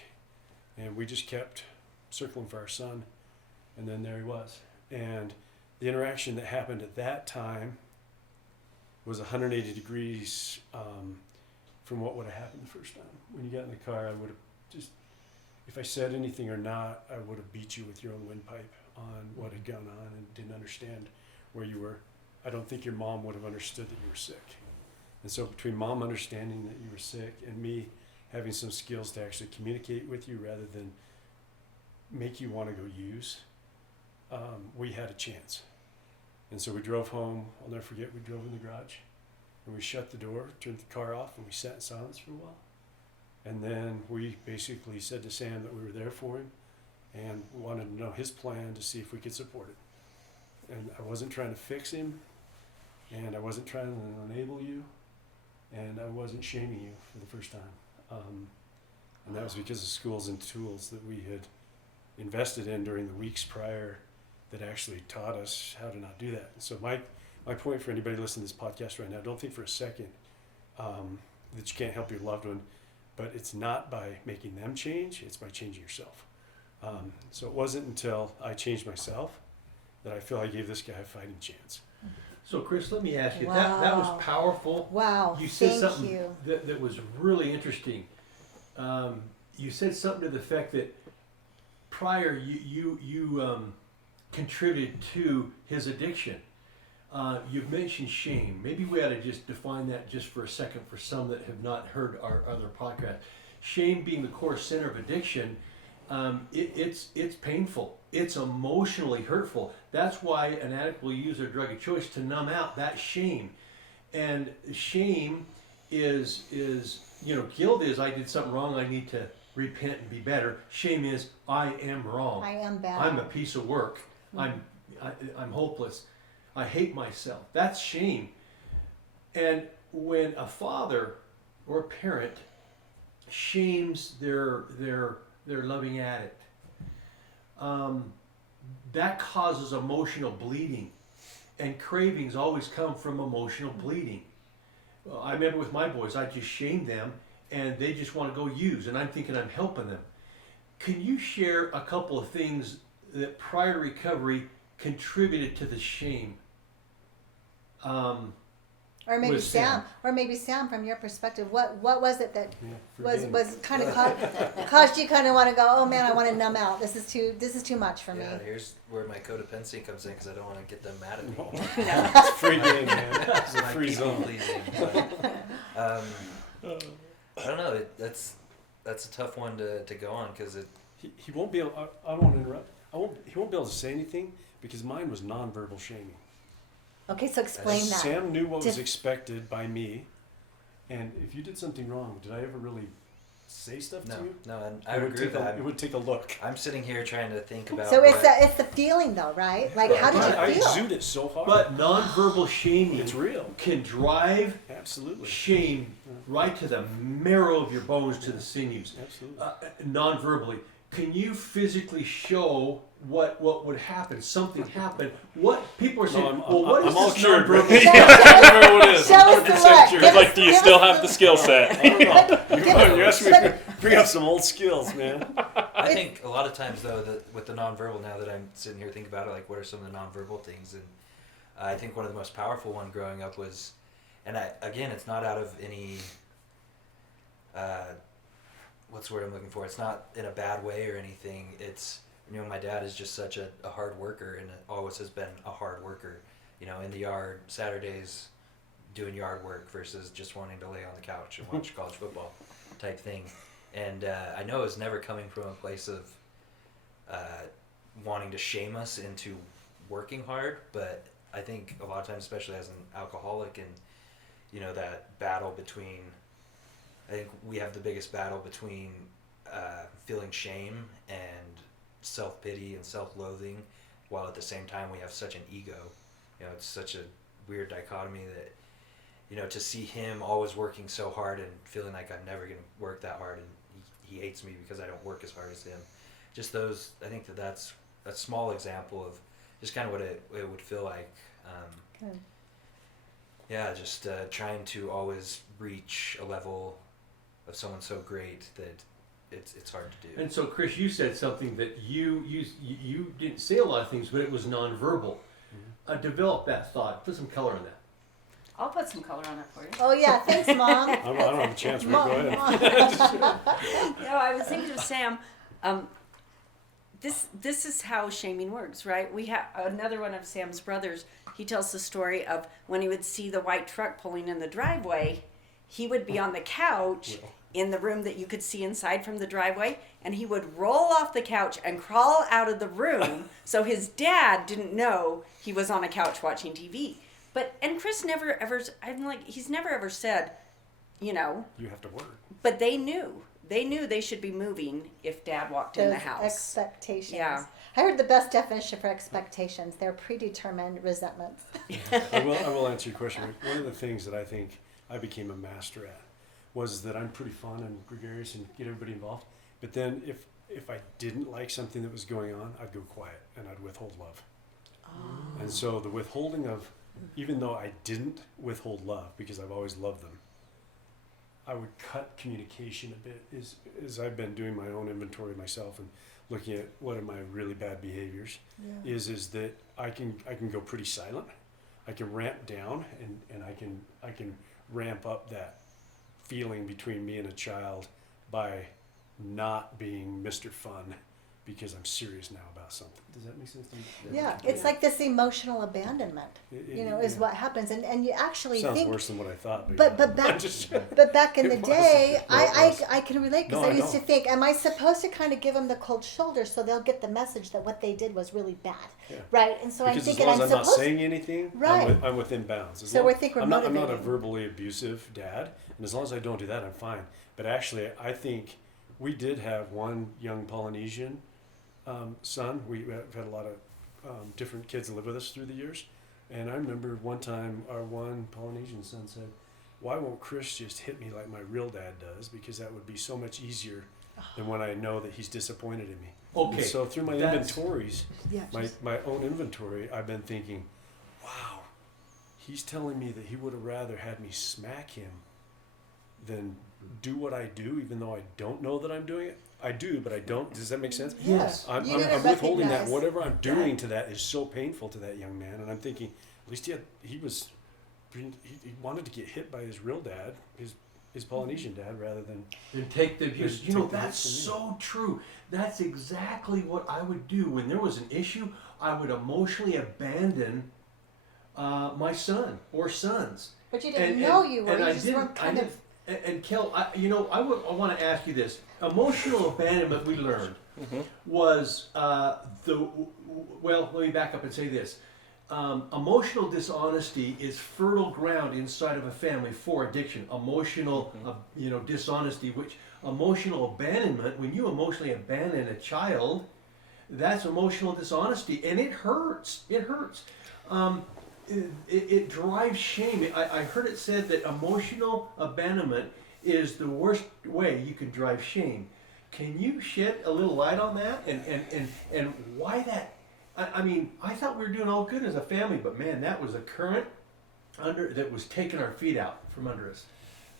and we just kept circling for our son. And then there he was. And the interaction that happened at that time was 180 degrees from what would have happened the first time. When you got in the car, I would have just, if I said anything or not, I would have beat you with your own windpipe on what had gone on and didn't understand where you were. I don't think your mom would have understood that you were sick. And so between mom understanding that you were sick and me having some skills to actually communicate with you rather than make you want to go use, we had a chance. And so we drove home. I'll never forget, we drove in the garage and we shut the door, turned the car off, and we sat in silence for a while. And then we basically said to Sam that we were there for him and wanted to know his plan to see if we could support it. And I wasn't trying to fix him, and I wasn't trying to enable you, and I wasn't shaming you for the first time. And that was because of schools and tools that we had invested in during the weeks prior that actually taught us how to not do that. So my point for anybody listening to this podcast right now, don't think for a second that you can't help your loved one, but it's not by making them change, it's by changing yourself. So it wasn't until I changed myself that I feel I gave this guy a fighting chance. So Chris, let me ask you, Wow. that was powerful. Wow. You said Thank something you. that was really interesting. You said something to the effect that prior you contributed to his addiction. You've mentioned shame. Maybe we ought to just define that just for a second for some that have not heard our other podcast. Shame being the core center of addiction, it's painful. It's emotionally hurtful. That's why an addict will use their drug of choice to numb out that shame. And shame is guilt is I did something wrong, I need to repent and be better. Shame is I am wrong. I am bad. I'm a piece of work. I'm hopeless. I hate myself. That's shame. And when a father or a parent shames their loving addict, that causes emotional bleeding, and cravings always come from emotional bleeding. I remember with my boys, I just shamed them, and they just want to go use, and I'm thinking I'm helping them. Can you share a couple of things that prior to recovery contributed to the shame? Or maybe With Sam, from your perspective, what was it that Yeah, was kind of caused you kind of want to go, oh man, I want to numb out. This is too much for me. Yeah, here's where my codependency comes in because I don't want to get them mad at me. It's a free game, man. It's a My free people zone. pleasing, but, I don't know. That's a tough one to go on because it. He won't be able. I don't want to interrupt. He won't be able to say anything because mine was nonverbal shaming. Okay, so explain that. Sam knew what was Did- expected by me, and if you did something wrong, did I ever really say stuff to you? No, and I would agree with that. It would take a look. I'm sitting here trying to think about. So what, it's the feeling though, right? Like how did I you feel? exude it so hard. But nonverbal shaming it's real. can drive Absolutely. shame right to the marrow of your bones, to the sinews. Absolutely. Non-verbally, can you physically show what would happen? Something happened. What people are saying? What is I'm all this cured, non-verbal? Rick. Show Remember what it is. Show us the look. cured. Give Like, us- do you give still us have the skill set? You asked me to bring up some old skills, man. I think a lot of times though, that with the nonverbal, now that I'm sitting here thinking about it, like what are some of the nonverbal things? And I think one of the most powerful one growing up was, and again, it's not out of any. What's the word I'm looking for? It's not in a bad way or anything. It's, my dad is just such a hard worker and always has been a hard worker. In the yard, Saturdays, doing yard work versus just wanting to lay on the couch and watch college football type thing. And I know it's never coming from a place of wanting to shame us into working hard, but I think a lot of times, especially as an alcoholic and, that battle between, I think we have the biggest battle between feeling shame and self-pity and self-loathing, while at the same time we have such an ego. It's such a weird dichotomy that, to see him always working so hard and feeling like I'm never going to work that hard, and he hates me because I don't work as hard as him. Just those, I think that's a small example of just kind of what it would feel like. Good. Yeah, just trying to always reach a level of someone so great that it's hard to do. And so, Chris, you said something that you didn't say a lot of things, but it was nonverbal. Develop that thought. Put some color in that. I'll put some color on it for you. Oh yeah, thanks, Mom. I don't have a chance. Rick. Go ahead. I was thinking of Sam. This is how shaming works, right? We have another one of Sam's brothers. He tells the story of when he would see the white truck pulling in the driveway, he would be on the couch in the room that you could see inside from the driveway, and he would roll off the couch and crawl out of the room so his dad didn't know he was on a couch watching TV. And Chris never ever, he's never ever said, You have to work. but they knew they should be moving if Dad walked in the Those house. expectations. Yeah. I heard the best definition for expectations. They're predetermined resentments. I will answer your question, Rick. One of the things that I think I became a master at was that I'm pretty fun and gregarious and get everybody involved. But then if I didn't like something that was going on, I'd go quiet and I'd withhold love. Oh. And so the withholding of, even though I didn't withhold love because I've always loved them, I would cut communication a bit as I've been doing my own inventory myself and looking at what are my really bad behaviors. Yeah. Is that I can go pretty silent. I can ramp down and I can ramp up that feeling between me and a child by not being Mr. Fun because I'm serious now about something. Does that make sense to you? Yeah, it's like this emotional abandonment, is what happens, and you actually Sounds think. worse than what I thought. But back in the It day, was. I can relate because No, I I used to know. think, am I supposed to kind of give them the cold shoulder so they'll get the message that what they did was really bad, Yeah. right? And so I'm Because as thinking long as I'm I'm not supposed. saying anything, Right. I'm within bounds. So we think we're I'm not a motivating. verbally abusive dad, and as long as I don't do that, I'm fine. But actually, I think we did have one young Polynesian son. We've had a lot of different kids live with us through the years, And I remember one time our one Polynesian son said, "Why won't Chris just hit me like my real dad does? Because that would be so much easier than when I know that he's disappointed in me." Okay. And so through my that's- inventories, Yeah. my own inventory, I've been thinking, wow, he's telling me that he would have rather had me smack him than do what I do, even though I don't know that I'm doing it. I do, but I don't. Does that make sense? Yes. I'm You didn't withholding that. recognize Whatever I'm doing to that is so painful to that young man. And I'm thinking, at least he wanted to get hit by his real dad, his Polynesian dad, rather than And take the abuse. Take You know, the that's hits from so true. That's exactly what I would do. When there was an issue, I would emotionally abandon my son or sons. But you didn't know you were. And You I just didn't, weren't kind of. And Kel, I want to ask you this. Emotional abandonment, we learned, was well, let me back up and say this. Emotional dishonesty is fertile ground inside of a family for addiction. Emotional, dishonesty, which emotional abandonment, when you emotionally abandon a child, that's emotional dishonesty, and it hurts. It hurts. It drives shame. I heard it said that emotional abandonment is the worst way you can drive shame. Can you shed a little light on that and why that? I mean, I thought we were doing all good as a family, but man, that was a current that was taking our feet out from under us.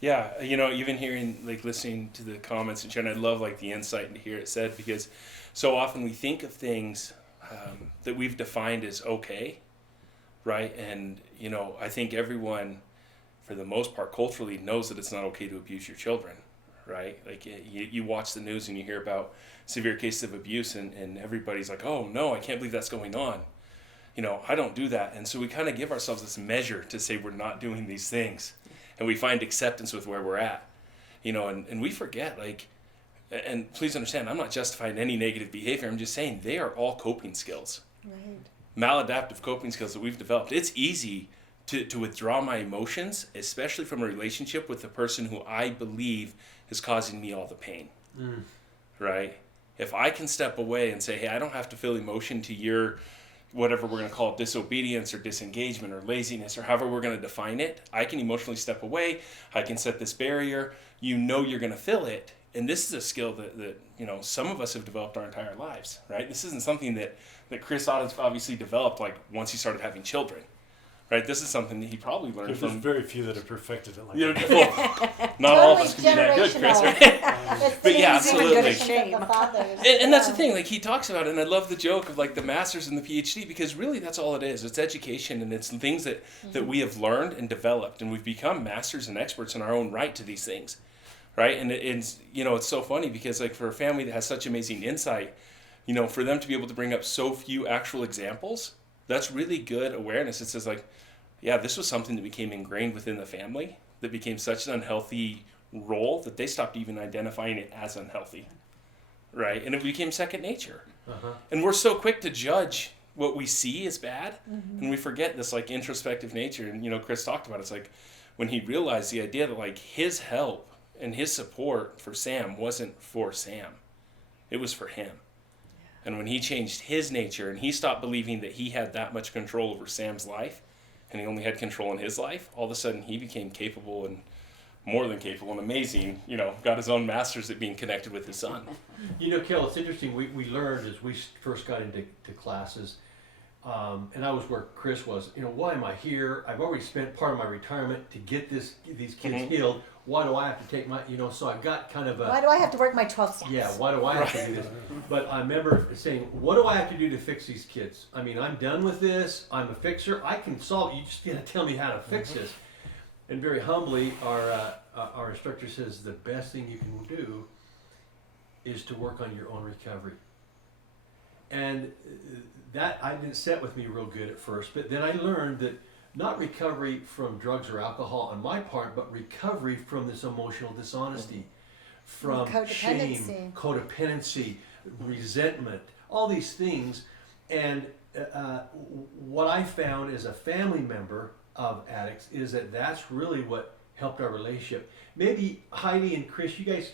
Yeah, even hearing, listening to the comments and sharing, I love, the insight and to hear it said, because so often we think of things that we've defined as okay, right? And, I think everyone, for the most part, culturally knows that it's not okay to abuse your children, right? You watch the news and you hear about severe cases of abuse and everybody's like, oh, no, I can't believe that's going on. I don't do that. And so we kind of give ourselves this measure to say we're not doing these things. And we find acceptance with where we're at, and we forget, and please understand, I'm not justifying any negative behavior. I'm just saying they are all coping skills. Right. Maladaptive coping skills that we've developed. It's easy to withdraw my emotions, especially from a relationship with the person who I believe is causing me all the pain, right? If I can step away and say, hey, I don't have to feel emotion to your whatever we're going to call it, disobedience or disengagement or laziness or however we're going to define it, I can emotionally step away. I can set this barrier. You're going to feel it. And this is a skill that some of us have developed our entire lives, right? This isn't something that Chris obviously developed once he started having children, right? This is something that he probably learned there's from... very few that have perfected it like that. Well, not all of us can be that good, Chris, right? But yeah, absolutely. And that's the thing, he talks about it, and I love the joke of the master's and the PhD, because really that's all it is. It's education, and it's things that we have learned and developed, and we've become masters and experts in our own right to these things, right? And it's so funny because for a family that has such amazing insight, for them to be able to bring up so few actual examples, that's really good awareness. It says yeah, this was something that became ingrained within the family, that became such an unhealthy role that they stopped even identifying it as unhealthy, right? And it became second nature. And we're so quick to judge what we see as bad, and we forget this introspective nature. And Chris talked about it. It's when he realized the idea that his help and his support for Sam wasn't for Sam, it was for him. And when he changed his nature and he stopped believing that he had that much control over Sam's life, and he only had control in his life, all of a sudden he became capable and more than capable and amazing, got his own masters at being connected with his son. Kel, it's interesting, we learned as we first got into classes, and I was where Chris was, why am I here? I've already spent part of my retirement to get these kids healed. Why do I have to take my, so I got kind of a... Why do I have to work my 12 steps? Yeah, why do I have to do this? But I remember saying, what do I have to do to fix these kids? I mean, I'm done with this. I'm a fixer. I can solve it. You just got to tell me how to fix this. And very humbly, our instructor says the best thing you can do is to work on your own recovery. And that I didn't set with me real good at first, but then I learned that not recovery from drugs or alcohol on my part, but recovery from this emotional dishonesty, from shame, codependency, resentment, all these things. And what I found as a family member of addicts is that that's really what helped our relationship. Maybe Heidi and Chris, you guys...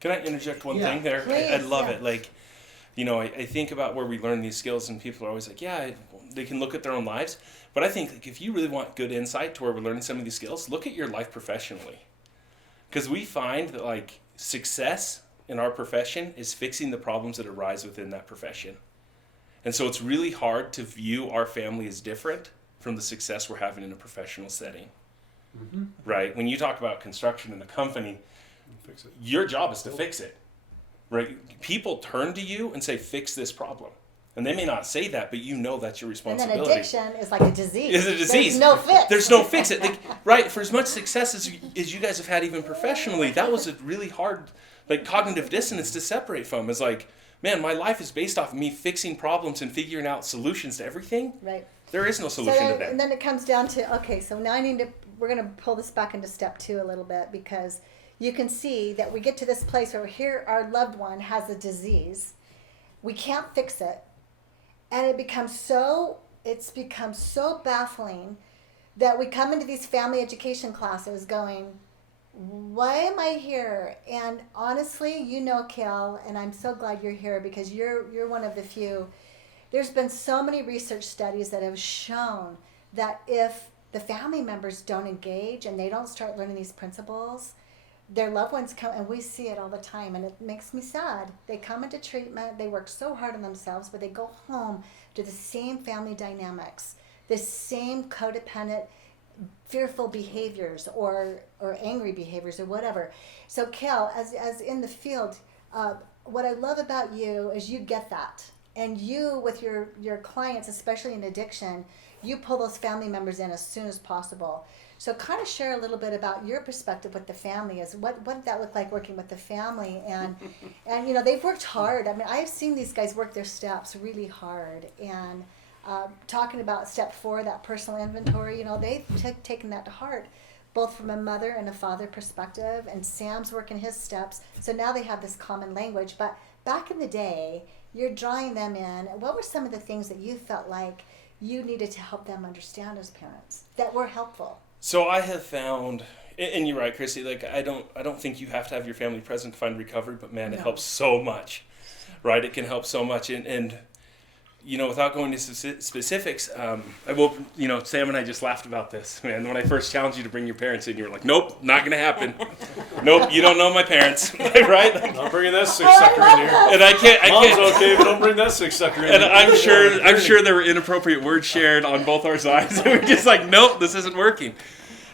Can I interject one thing there? Please, I love it. I think about where we learn these skills, and people are always like, yeah, they can look at their own lives. But I think like, if you really want good insight to where we're learning some of these skills, look at your life professionally. Because we find that like success in our profession is fixing the problems that arise within that profession. And so it's really hard to view our family as different from the success we're having in a professional setting. Mm-hmm. Right? When you talk about construction in a company, Fix it. your job is to fix it. Right? People turn to you and say, fix this problem. And they may not say that, but you know that's your And responsibility. then addiction is like a disease. It's a disease. There's no fix. There's no fix it. Like, right? For as much success as you guys have had even professionally, that was a really hard, like cognitive dissonance to separate from. It's like, man, my life is based off of me fixing problems and figuring out solutions to everything. Right. There is no solution to that. And then it comes down to, okay, so now we're going to pull this back into step 2 a little bit, because you can see that we get to this place where here our loved one has a disease. We can't fix it. And it's become so baffling that we come into these family education classes going, why am I here? And honestly, you know, Kael, and I'm so glad you're here because you're one of the few. There's been so many research studies that have shown that if the family members don't engage and they don't start learning these principles, their loved ones come, and we see it all the time, and it makes me sad. They come into treatment, they work so hard on themselves, but they go home to the same family dynamics, the same codependent, fearful behaviors or angry behaviors or whatever. So Kael, as in the field, what I love about you is you get that. And you, with your clients, especially in addiction, you pull those family members in as soon as possible. So kind of share a little bit about your perspective with the family. What did that look like working with the family? And you know, they've worked hard. I mean, I've seen these guys work their steps really hard. And talking about step 4, that personal inventory, you know, they've taken that to heart, both from a mother and a father perspective. And Sam's working his steps. So now they have this common language. But back in the day, you're drawing them in. What were some of the things that you felt like you needed to help them understand as parents that were helpful? So I have found, and you're right, Chrissy, like I don't think you have to have your family present to find recovery, but man, it helps so much, right? It can help so much. And you know, without going into specifics, I will, you know, Sam and I just laughed about this, man. When I first challenged you to bring your parents in, you were like, nope, not going to happen. Nope, you don't know my parents, right? Like, Not bringing that sick sucker in here. and I can't. Mom's okay, but don't bring that sick sucker in And here. I'm sure there were inappropriate words shared on both our sides. And we're just like, nope, this isn't working.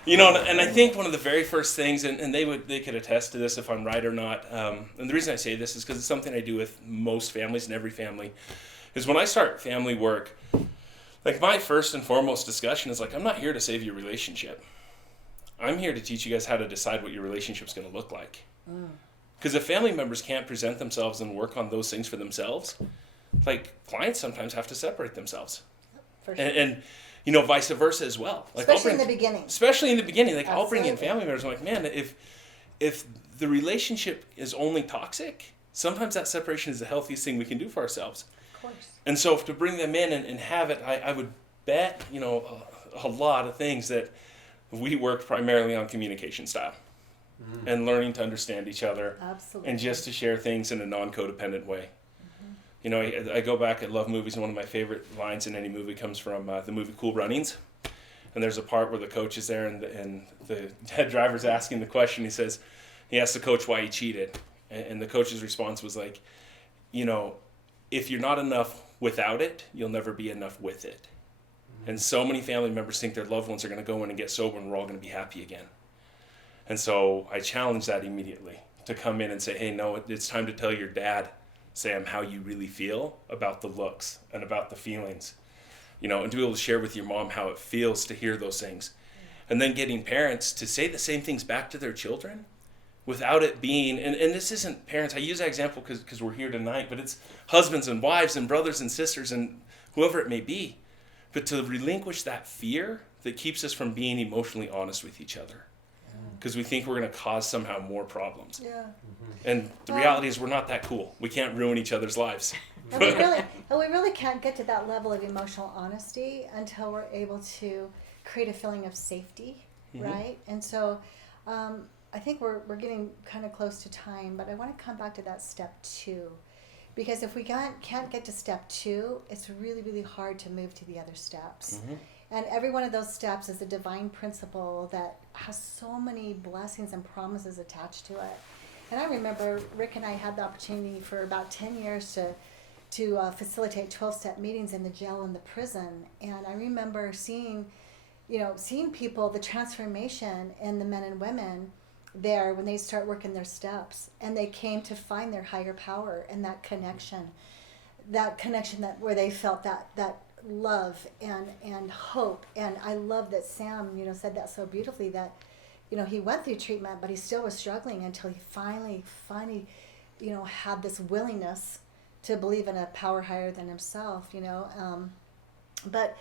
You know, and I think one of the very first things, and they could attest to this if I'm right or not, and the reason I say this is because it's something I do with most families and every family, is when I start family work, like my first and foremost discussion is like, I'm not here to save your relationship. I'm here to teach you guys how to decide what your relationship's going to look like. Because if family members can't present themselves and work on those things for themselves, like clients sometimes have to separate themselves. For sure. And you know, vice versa as well. Like Especially in the beginning. Especially in the beginning. Like I'll bring in Absolutely. family members. I'm like, man, if the relationship is only toxic, sometimes that separation is the healthiest thing we can do for ourselves. Of course. And so to bring them in and have it, I would bet, you know, a lot of things that we worked primarily on communication style and learning to understand each other. Absolutely. And just to share things in a non-codependent way. You know, I go back, I love movies, and one of my favorite lines in any movie comes from the movie Cool Runnings. And there's a part where the coach is there and the head driver's asking the question. He asks the coach why he cheated. And the coach's response was like, you know, if you're not enough without it, you'll never be enough with it. And so many family members think their loved ones are going to go in and get sober and we're all going to be happy again. And so I challenge that immediately to come in and say, hey, no, it's time to tell your dad, Sam, how you really feel about the looks and about the feelings, you know, and to be able to share with your mom how it feels to hear those things. And then getting parents to say the same things back to their children without it being, and this isn't parents, I use that example because we're here tonight, but it's husbands and wives and brothers and sisters and whoever it may be, but to relinquish that fear that keeps us from being emotionally honest with each other. Because we think we're going to cause somehow more problems. Yeah. And the reality is we're not that cool. We can't ruin each other's lives. And we really can't get to that level of emotional honesty until we're able to create a feeling of safety, right? And so I think we're getting kind of close to time, but I want to come back to that step 2. Because if we can't get to step 2, it's really, really hard to move to the other steps. Mm-hmm. And every one of those steps is a divine principle that has so many blessings and promises attached to it. And I remember Rick and I had the opportunity for about 10 years to facilitate 12-step meetings in the jail and the prison. And I remember seeing people, the transformation in the men and women there when they start working their steps, and they came to find their higher power and that connection that where they felt that love and hope. And I love that Sam, said that so beautifully, that, he went through treatment, but he still was struggling until he finally, had this willingness to believe in a power higher than himself, But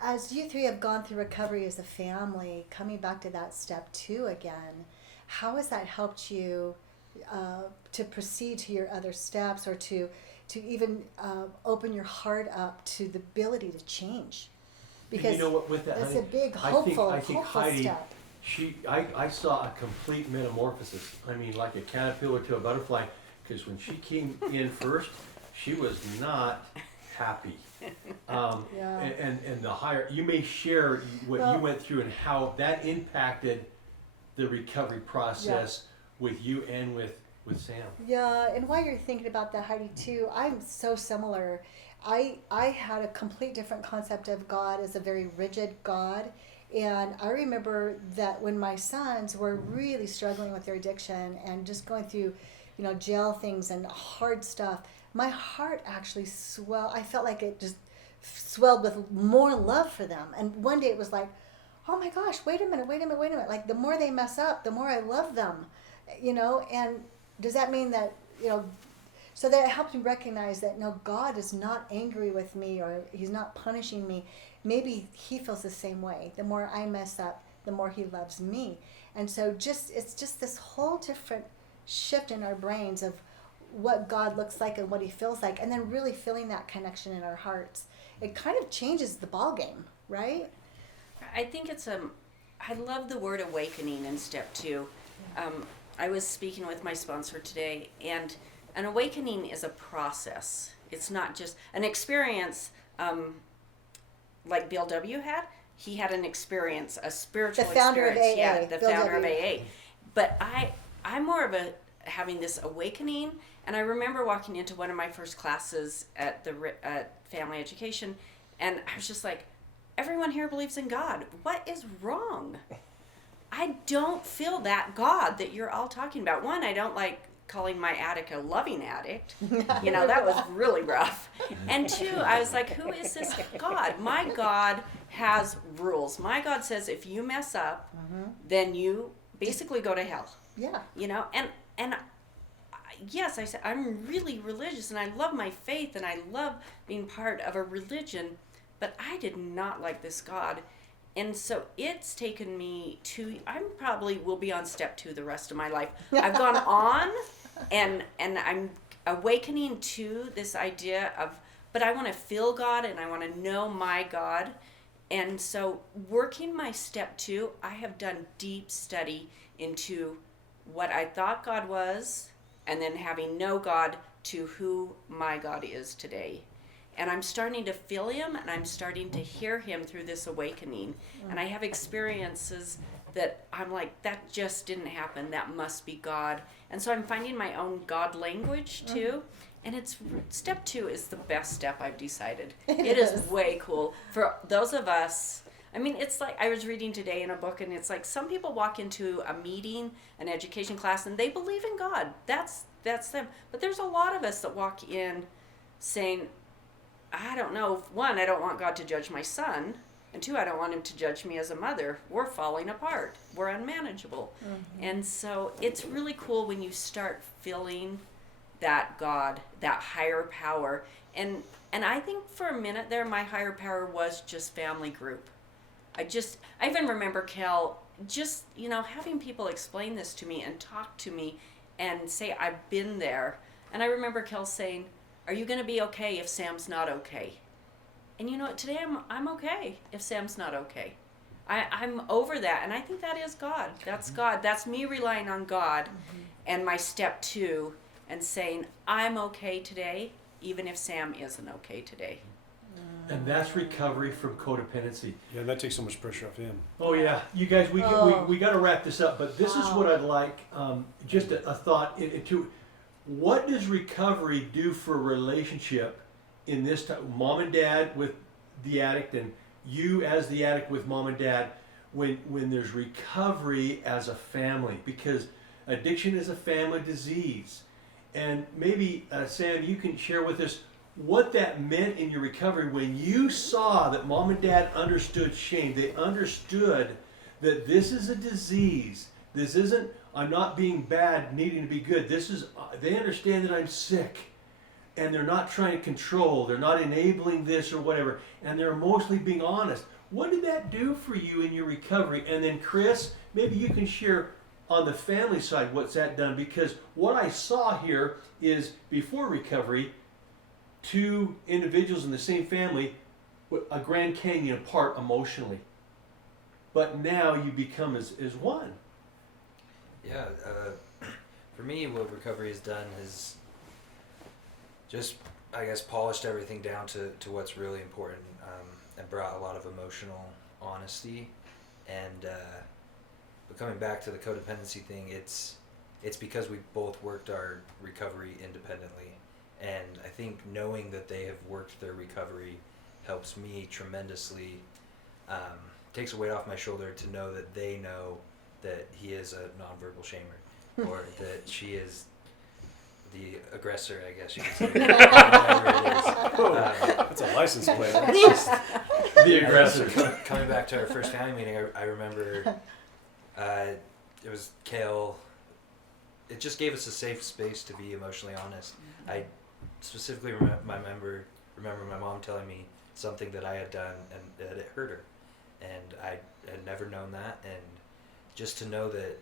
as you 3 have gone through recovery as a family, coming back to that step 2 again, how has that helped you to proceed to your other steps, or to even open your heart up to the ability to change? Because what, with that, that's honey, a big I think hopeful Heidi, step. I saw a complete metamorphosis. I mean, like a caterpillar to a butterfly, because when she came in first, she was not happy. Yeah. And the higher, you may share what you went through and how that impacted the recovery process with you and with Sam. Yeah, and while you're thinking about that, Heidi, too, I'm so similar. I had a complete different concept of God as a very rigid God. And I remember that when my sons were really struggling with their addiction and just going through, jail things and hard stuff, my heart actually swelled. I felt like it just swelled with more love for them. And one day it was like, oh my gosh, wait a minute. Like, the more they mess up, the more I love them, and does that mean that, so that it helped me recognize that, no, God is not angry with me, or he's not punishing me. Maybe he feels the same way. The more I mess up, the more he loves me. And so it's just this whole different shift in our brains of what God looks like and what he feels like, and then really feeling that connection in our hearts. It kind of changes the ball game, right? I think it's I love the word awakening in step 2. I was speaking with my sponsor today, and an awakening is a process. It's not just an experience, like Bill W. had. He had an experience, a spiritual The founder experience. of AA. Yeah, the Bill founder W. of AA. But I'm more of having this awakening, and I remember walking into one of my first classes at family education, and I was just like, everyone here believes in God. What is wrong? I don't feel that God that you're all talking about. One, I don't like calling my addict a loving addict. That was really rough. And 2, I was like, who is this God? My God has rules. My God says if you mess up, then you basically go to hell. Yeah. And yes, I said, I'm really religious, and I love my faith, and I love being part of a religion, but I did not like this God. And so it's taken me I probably will be on step 2 the rest of my life. I've gone on, and I'm awakening to this idea of, but I want to feel God, and I want to know my God. And so working my step 2, I have done deep study into what I thought God was, and then having no God to who my God is today. And I'm starting to feel him, and I'm starting to hear him through this awakening. And I have experiences that I'm like, that just didn't happen. That must be God. And so I'm finding my own God language too. And step 2 is the best step, I've decided. It is way cool. For those of us, I mean, it's like, I was reading today in a book, and it's like some people walk into a meeting, an education class, and they believe in God. That's them. But there's a lot of us that walk in saying, I don't know. 1, I don't want God to judge my son. And 2, I don't want him to judge me as a mother. We're falling apart. We're unmanageable. And so it's really cool when you start feeling that God, that higher power. And I think for a minute there, my higher power was just family group. I even remember Kael just, having people explain this to me and talk to me and say, I've been there. And I remember Kael saying, are you going to be okay if Sam's not okay? And you know what? Today I'm okay if Sam's not okay. I'm over that. And I think that is God. That's God. That's me relying on God. And my step 2 and saying, I'm okay today, even if Sam isn't okay today. And that's recovery from codependency. Yeah, that takes so much pressure off him. Oh yeah, you guys, we got to wrap this up. But this is Wow. what I'd like, just a thought into what does recovery do for a relationship in this time? Mom and dad with the addict, and you as the addict with mom and dad. When there's recovery as a family, because addiction is a family disease, and maybe Sam, you can share with us what that meant in your recovery when you saw that mom and dad understood shame. They understood that this is a disease. This isn't, I'm not being bad, needing to be good. This is, they understand that I'm sick. And they're not trying to control. They're not enabling this or whatever. And they're emotionally being honest. What did that do for you in your recovery? And then Chris, maybe you can share on the family side what's that done. Because what I saw here is before recovery, two individuals in the same family, a Grand Canyon apart emotionally. But now you become as one. Yeah, for me, what recovery has done is just, I guess, polished everything down to what's really important, and brought a lot of emotional honesty. And but coming back to the codependency thing, it's because we both worked our recovery independently. And I think knowing that they have worked their recovery helps me tremendously, takes a weight off my shoulder to know that they know that he is a nonverbal shamer, or that she is the aggressor, I guess you could say. Whatever it is. That's a license plate. The aggressor. Coming back to our first family meeting, I remember it was Kael. It just gave us a safe space to be emotionally honest. I specifically remember my mom telling me something that I had done and that it hurt her, and I had never known that. And just to know that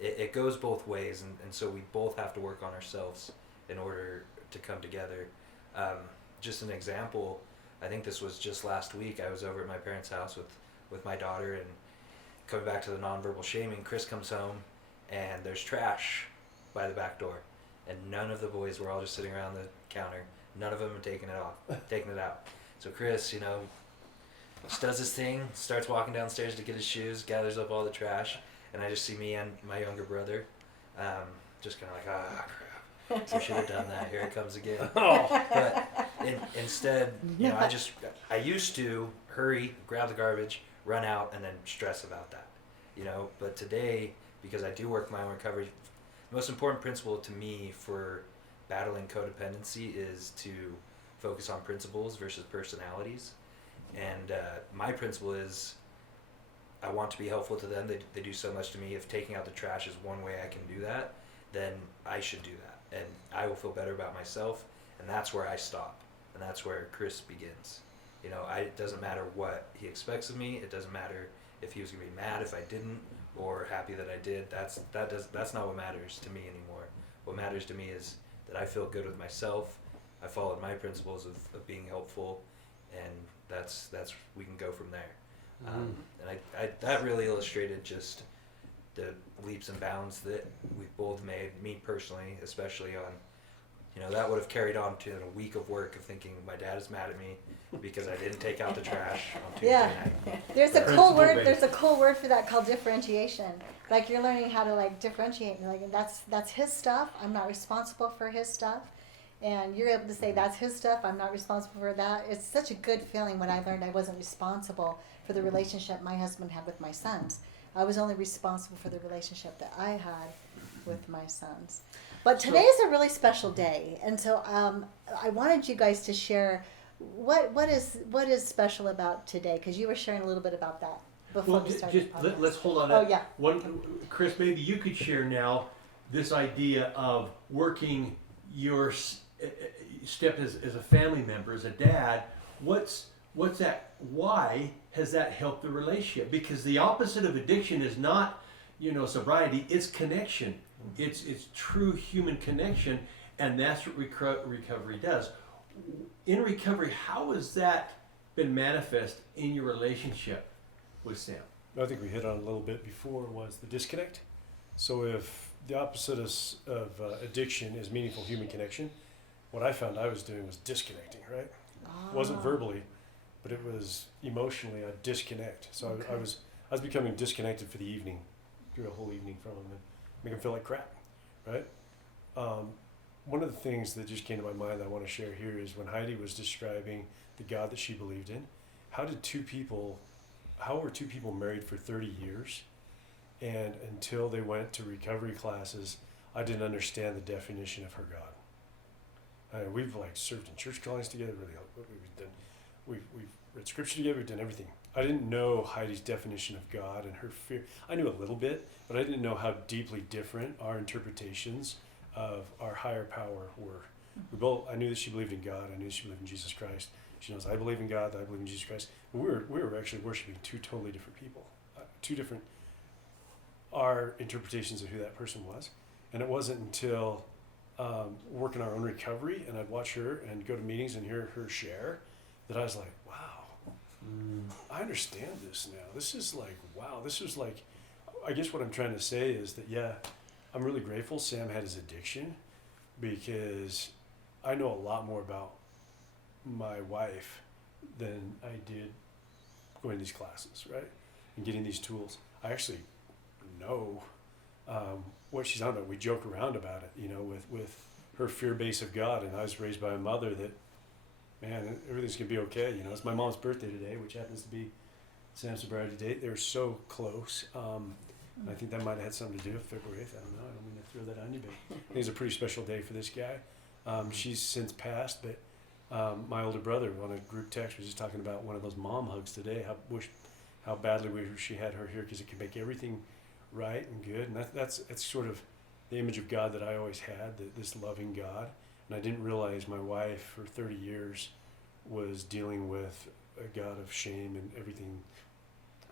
it goes both ways, and so we both have to work on ourselves in order to come together. Just an example, I think this was just last week. I was over at my parents' house with my daughter, and coming back to the nonverbal shaming, Chris comes home and there's trash by the back door, and none of the boys were all just sitting around the counter. None of them had taken it out. So Chris, just does his thing, starts walking downstairs to get his shoes, gathers up all the trash, and I just see me and my younger brother, just kind of like, crap. We should have done that. Here it comes again. But instead, I used to hurry, grab the garbage, run out, and then stress about that. But today, because I do work my own recovery, the most important principle to me for battling codependency is to focus on principles versus personalities. And my principle is I want to be helpful to them. They do so much to me. If taking out the trash is one way I can do that, then I should do that. And I will feel better about myself. And that's where I stop. And that's where Chris begins. It doesn't matter what he expects of me. It doesn't matter if he was going to be mad if I didn't or happy that I did. That's not what matters to me anymore. What matters to me is that I feel good with myself. I followed my principles of being helpful, and that's we can go from there. And I that really illustrated just the leaps and bounds that we've both made, me personally, especially on, that would have carried on to a week of work of thinking my dad is mad at me because I didn't take out the trash on Tuesday night. There's a cool word. There's a cool word for that called differentiation. Like you're learning how to differentiate. Like that's his stuff. I'm not responsible for his stuff. And you're able to say that's his stuff. I'm not responsible for that. It's such a good feeling when I learned I wasn't responsible for the relationship my husband had with my sons. I was only responsible for the relationship that I had with my sons. But today is a really special day, and so I wanted you guys to share what is special about today, because you were sharing a little bit about that before we started. Let's hold on. Oh yeah. Chris, maybe you could share now this idea of working your step as a family member, as a dad. What's that? Why has that helped the relationship? Because the opposite of addiction is not, sobriety. It's connection. It's true human connection, and that's what recovery does. In recovery, how has that been manifest in your relationship with Sam? I think we hit on a little bit before was the disconnect. So if the opposite of addiction is meaningful human connection, what I found I was doing was disconnecting, right? It wasn't verbally, but it was emotionally a disconnect. So I was becoming disconnected for the evening, through a whole evening from them, and make them feel like crap, right? One of the things that just came to my mind that I want to share here is when Heidi was describing the God that she believed in, how were two people married for 30 years, and until they went to recovery classes, I didn't understand the definition of her God. We've like served in church callings together, really. We've read scripture together, we've done everything. I didn't know Heidi's definition of God and her fear. I knew a little bit, but I didn't know how deeply different our interpretations of our higher power were. I knew that she believed in God. I knew that she believed in Jesus Christ. She knows I believe in God, I believe in Jesus Christ. But we were actually worshiping two totally different people, our interpretations of who that person was. And it wasn't until working our own recovery, and I'd watch her and go to meetings and hear her share, that I was like, wow, I understand this now. This is like, wow, this was like, I guess what I'm trying to say is that, yeah, I'm really grateful Sam had his addiction, because I know a lot more about my wife than I did going to these classes, right? And getting these tools. I actually know what she's on about. We joke around about it, with her fear base of God. And I was raised by a mother that, man, everything's gonna be okay. It's my mom's birthday today, which happens to be Sam's sobriety date. They were so close. And I think that might have had something to do with February 8th. I don't know. I don't mean to throw that on you, but I think it's a pretty special day for this guy. She's since passed, but my older brother on a group text was just talking about one of those mom hugs today. How badly she had her here, because it could make everything right and good. And that's sort of the image of God that I always had, this loving God. And I didn't realize my wife for 30 years was dealing with a God of shame and everything,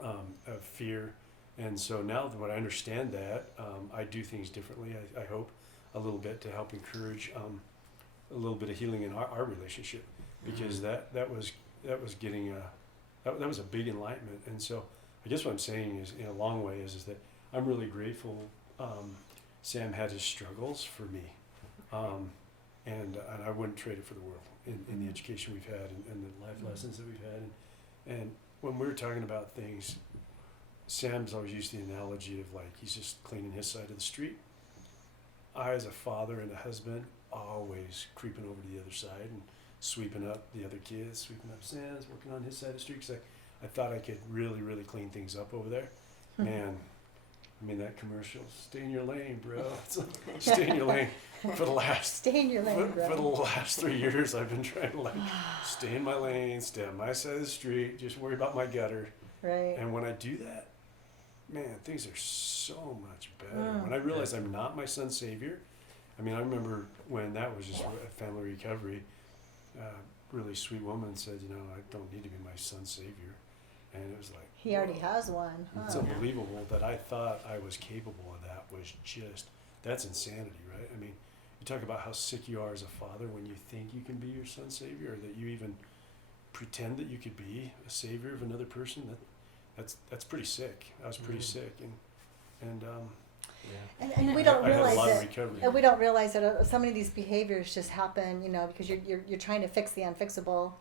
of fear. And so now that when I understand that, I do things differently, I hope, a little bit to help encourage a little bit of healing in our relationship, because that was a big enlightenment. And so I guess what I'm saying is, in a long way, is that I'm really grateful Sam had his struggles for me, and I wouldn't trade it for the world in the education we've had and the life lessons that we've had. And when we're talking about things, Sam's always used the analogy of like he's just cleaning his side of the street. I, as a father and a husband, always creeping over to the other side and sweeping up the other kids, sweeping up Sam's, working on his side of the street, because I thought I could really, really clean things up over there. Man, I mean, that commercial, stay in your lane, bro. It's like, stay in your lane. For the last Stay in your lane, bro. For the last 3 years, I've been trying to stay in my lane, stay on my side of the street, just worry about my gutter. Right. And when I do that, man, things are so much better. When I realize I'm not my son's savior, I mean, I remember when that was just a family recovery, really sweet woman said, I don't need to be my son's savior. And it was like, He already has one. it's unbelievable that I thought I was capable of that. That's insanity, right? I mean, you talk about how sick you are as a father when you think you can be your son's savior, or that you even pretend that you could be a savior of another person. That's pretty sick. I was pretty sick, and And we don't I had a realize lot of it. recovery. And we don't realize that so many of these behaviors just happen, because you're trying to fix the unfixable,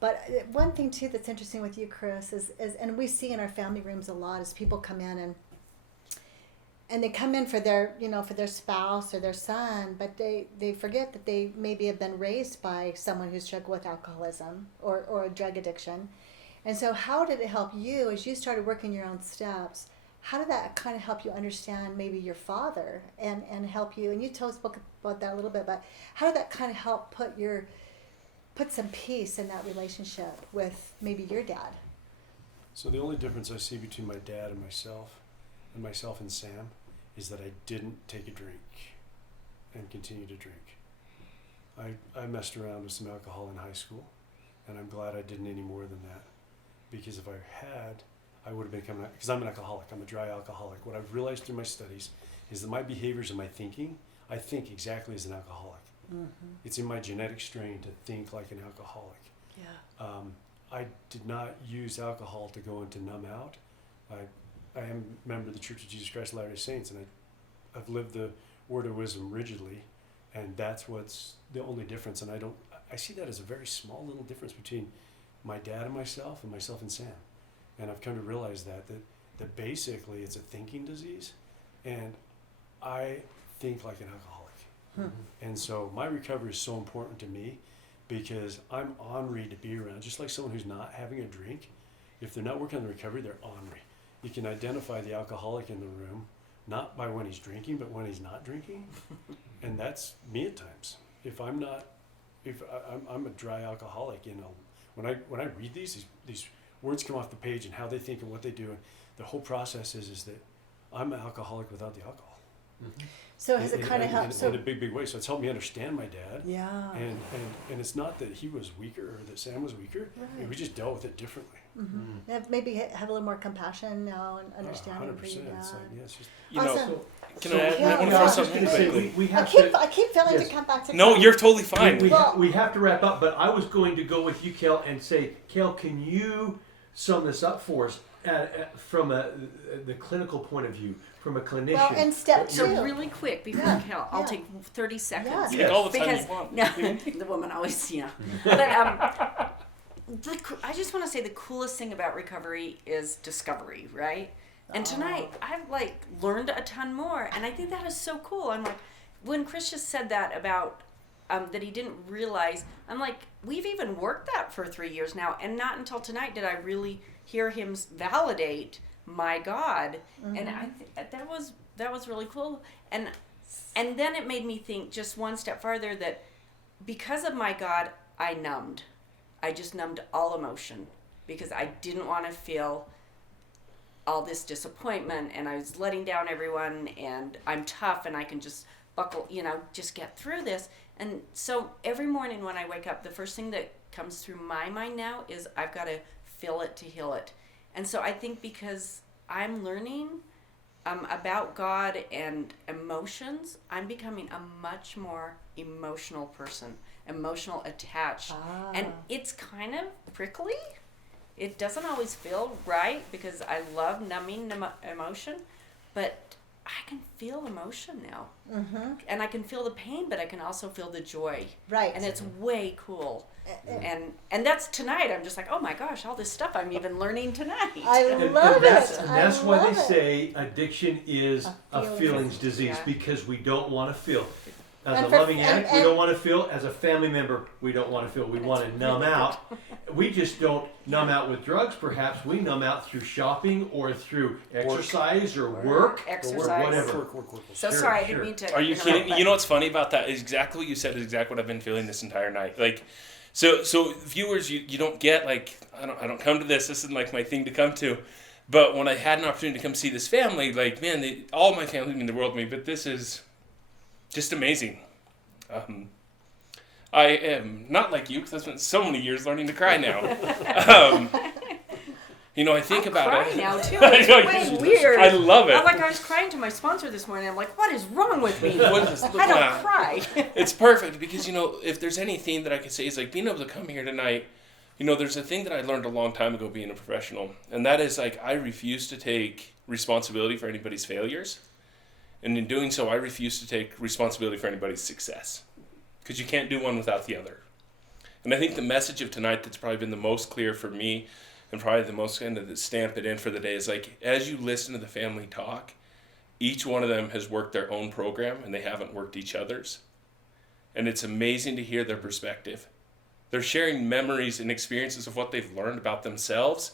But one thing too that's interesting with you, Chris, is and we see in our family rooms a lot, is people come in and they come in for their for their spouse or their son, but they forget that they maybe have been raised by someone who's struggled with alcoholism or a drug addiction. And so how did it help you as you started working your own steps? How did that kind of help you understand maybe your father and help you? And you told us about that a little bit, but how did that kind of help put some peace in that relationship with maybe your dad? So the only difference I see between my dad and myself and Sam, is that I didn't take a drink and continue to drink. I messed around with some alcohol in high school, and I'm glad I didn't any more than that, because if I had, I would have become, because I'm an alcoholic, I'm a dry alcoholic. What I've realized through my studies is that my behaviors and my thinking, I think exactly as an alcoholic. Mm-hmm. It's in my genetic strain to think like an alcoholic. Yeah. I did not use alcohol to go and to numb out. I am a member of the Church of Jesus Christ of Latter-day Saints, and I've lived the word of wisdom rigidly, and that's what's the only difference. And I see that as a very small little difference between my dad and myself and Sam. And I've come to realize that basically it's a thinking disease, and I think like an alcoholic. And so my recovery is so important to me because I'm ornery to be around, just like someone who's not having a drink. If they're not working on the recovery, they're ornery. You can identify the alcoholic in the room, not by when he's drinking, but when he's not drinking. And that's me at times. I'm a dry alcoholic, you know. When I read these words come off the page and how they think and what they do, and the whole process is that I'm an alcoholic without the alcohol. So has it kind of helped? In a big way. So it's helped me understand my dad. Yeah. And it's not that he was weaker or that Sam was weaker. Right. We just dealt with it differently. And maybe have a little more compassion now and understanding for 100%. your dad. It's like, yeah, it's just. Awesome. Can I yeah, want to yeah, throw I was something just in gonna say, quickly? we have I keep failing yes. to come back to No, Kael. you're totally fine. we have to wrap up, but I was going to go with you, Kael, and say, Kael, can you sum this up for us from the clinical point of view, from a clinician? Well, and step So two. really quick before Yeah, Kael, I'll yeah. take 30 seconds. Yeah. Take all the time Because you want. no, the woman always, But I just want to say the coolest thing about recovery is discovery, right? And tonight I've like learned a ton more, and I think that is so cool. I'm like, when Chris just said that about that he didn't realize, I'm like, we've even worked that for 3 years now, and not until tonight did I really hear him validate my God, and that was really cool. And then it made me think just one step farther that because of my God, I just numbed all emotion because I didn't want to feel all this disappointment, and I was letting down everyone, and I'm tough and I can just buckle, just get through this. And so every morning when I wake up, the first thing that comes through my mind now is I've got to feel it to heal it. And so I think because I'm learning about God and emotions, I'm becoming a much more emotional person, emotional attached. And it's kind of prickly. It doesn't always feel right because I love numbing emotion, but I can feel emotion now. And I can feel the pain, but I can also feel the joy. Right. And it's way cool. And that's tonight. I'm just like, oh my gosh, all this stuff I'm even learning tonight. I love it. And that's I why love they it. say addiction is a feelings disease, Yeah. because we don't want to feel. As And a for- loving addict, we and- don't want to feel. As a family member, we don't want to feel. We want to numb out. We just don't numb out with drugs, perhaps. We numb out through shopping or through exercise or work Exercise. or whatever. Work. So Sure, sorry, I sure. didn't mean to. Are you interrupt, kidding? but- You know what's funny about that is exactly what you said is exactly what I've been feeling this entire night. Like, so viewers, you don't get like I don't come to this. This isn't like my thing to come to. But when I had an opportunity to come see this family, like man, all my family mean the world to me. But this is just amazing. I am not like you because I spent so many years learning to cry now. I think I'm about crying it. now too. I It's know, way you- weird. I love it. I was crying to my sponsor this morning. I'm like, what is wrong with me? What is- I don't cry. It's perfect because if there's any theme that I could say is like being able to come here tonight. There's a thing that I learned a long time ago being a professional, and that is like I refuse to take responsibility for anybody's failures, and in doing so, I refuse to take responsibility for anybody's success, because you can't do one without the other. And I think the message of tonight that's probably been the most clear for me, and probably the most kind of stamp it in for the day is like as you listen to the family talk, each one of them has worked their own program and they haven't worked each other's. And it's amazing to hear their perspective. They're sharing memories and experiences of what they've learned about themselves.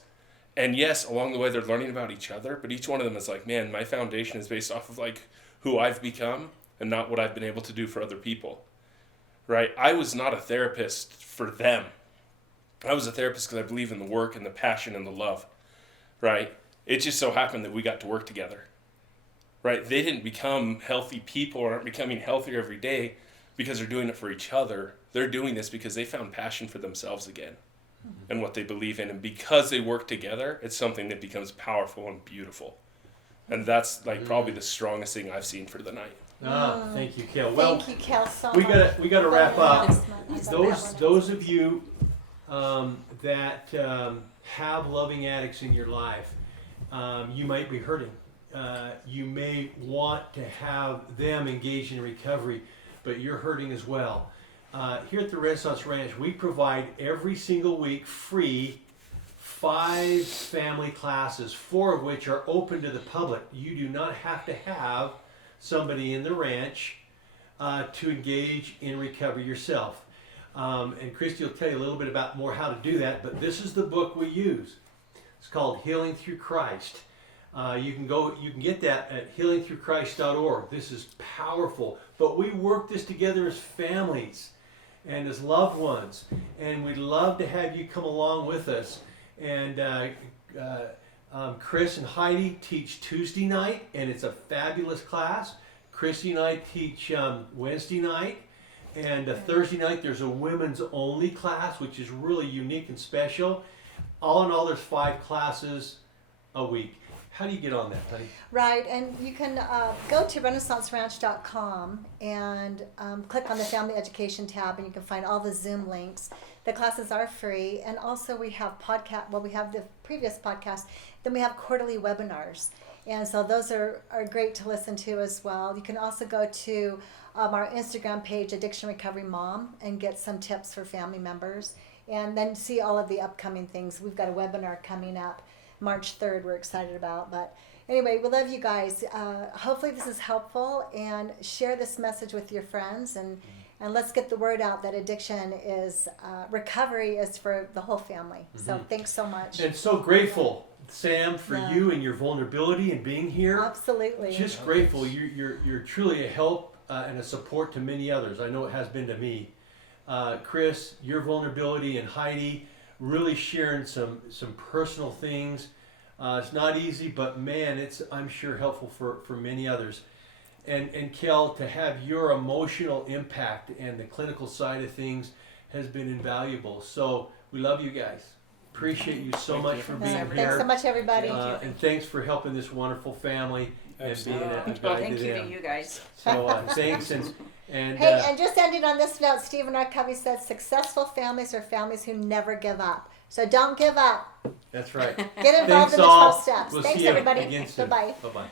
And yes, along the way they're learning about each other, but each one of them is like, man, my foundation is based off of like who I've become and not what I've been able to do for other people. Right? I was not a therapist for them. I was a therapist because I believe in the work and the passion and the love. Right? It just so happened that we got to work together. Right? They didn't become healthy people or aren't becoming healthier every day because they're doing it for each other. They're doing this because they found passion for themselves again and what they believe in. And because they work together, it's something that becomes powerful and beautiful. And that's like probably the strongest thing I've seen for the night. Thank you, Kael. Well, Thank you, Kael, so we much. gotta wrap up. Those Those of you that have loving addicts in your life, You might be hurting. You may want to have them engage in recovery, but you're hurting as well. Here at the Renaissance Ranch, we provide every single week free 5 family classes, 4 of which are open to the public. You do not have to have somebody in the ranch to engage in recovery yourself. And Christy will tell you a little bit about more how to do that, but this is the book we use. It's called Healing Through Christ. You can get that at healingthroughchrist.org. This is powerful, but we work this together as families and as loved ones, and we'd love to have you come along with us. And Chris and Heidi teach Tuesday night, and it's a fabulous class. Christy and I teach Wednesday night, and Thursday night there's a women's only class, which is really unique and special. All in all, there's 5 classes a week. How do you get on that, Heidi? Right, and you can go to renaissanceranch.com and click on the Family Education tab, and you can find all the Zoom links. The classes are free, and also we have we have the previous podcast, then we have quarterly webinars, and so those are great to listen to as well. You can also go to our Instagram page, Addiction Recovery Mom, and get some tips for family members, and then see all of the upcoming things. We've got a webinar coming up March 3rd we're excited about. But anyway, we love you guys. Hopefully this is helpful, and share this message with your friends, and let's get the word out that addiction is, recovery is for the whole family. So thanks so much. And so grateful, Sam, for you and your vulnerability and being here. Absolutely. Just grateful. You're truly a help and a support to many others. I know it has been to me. Chris, your vulnerability, and Heidi, really sharing some personal things. It's not easy, but man, it's, I'm sure, helpful for many others. And Kael, to have your emotional impact and the clinical side of things has been invaluable. So we love you guys. Appreciate you so much for being here. Thanks so much, everybody. And thanks for helping this wonderful family and being a guide Thank to you them. to you guys. So thanks. And Hey, and just ending on this note, Stephen R. Covey said, successful families are families who never give up. So don't give up. that's right. Get involved Thanks in the all. 12 steps. We'll Thanks, see you everybody. again soon. Bye-bye. Bye-bye.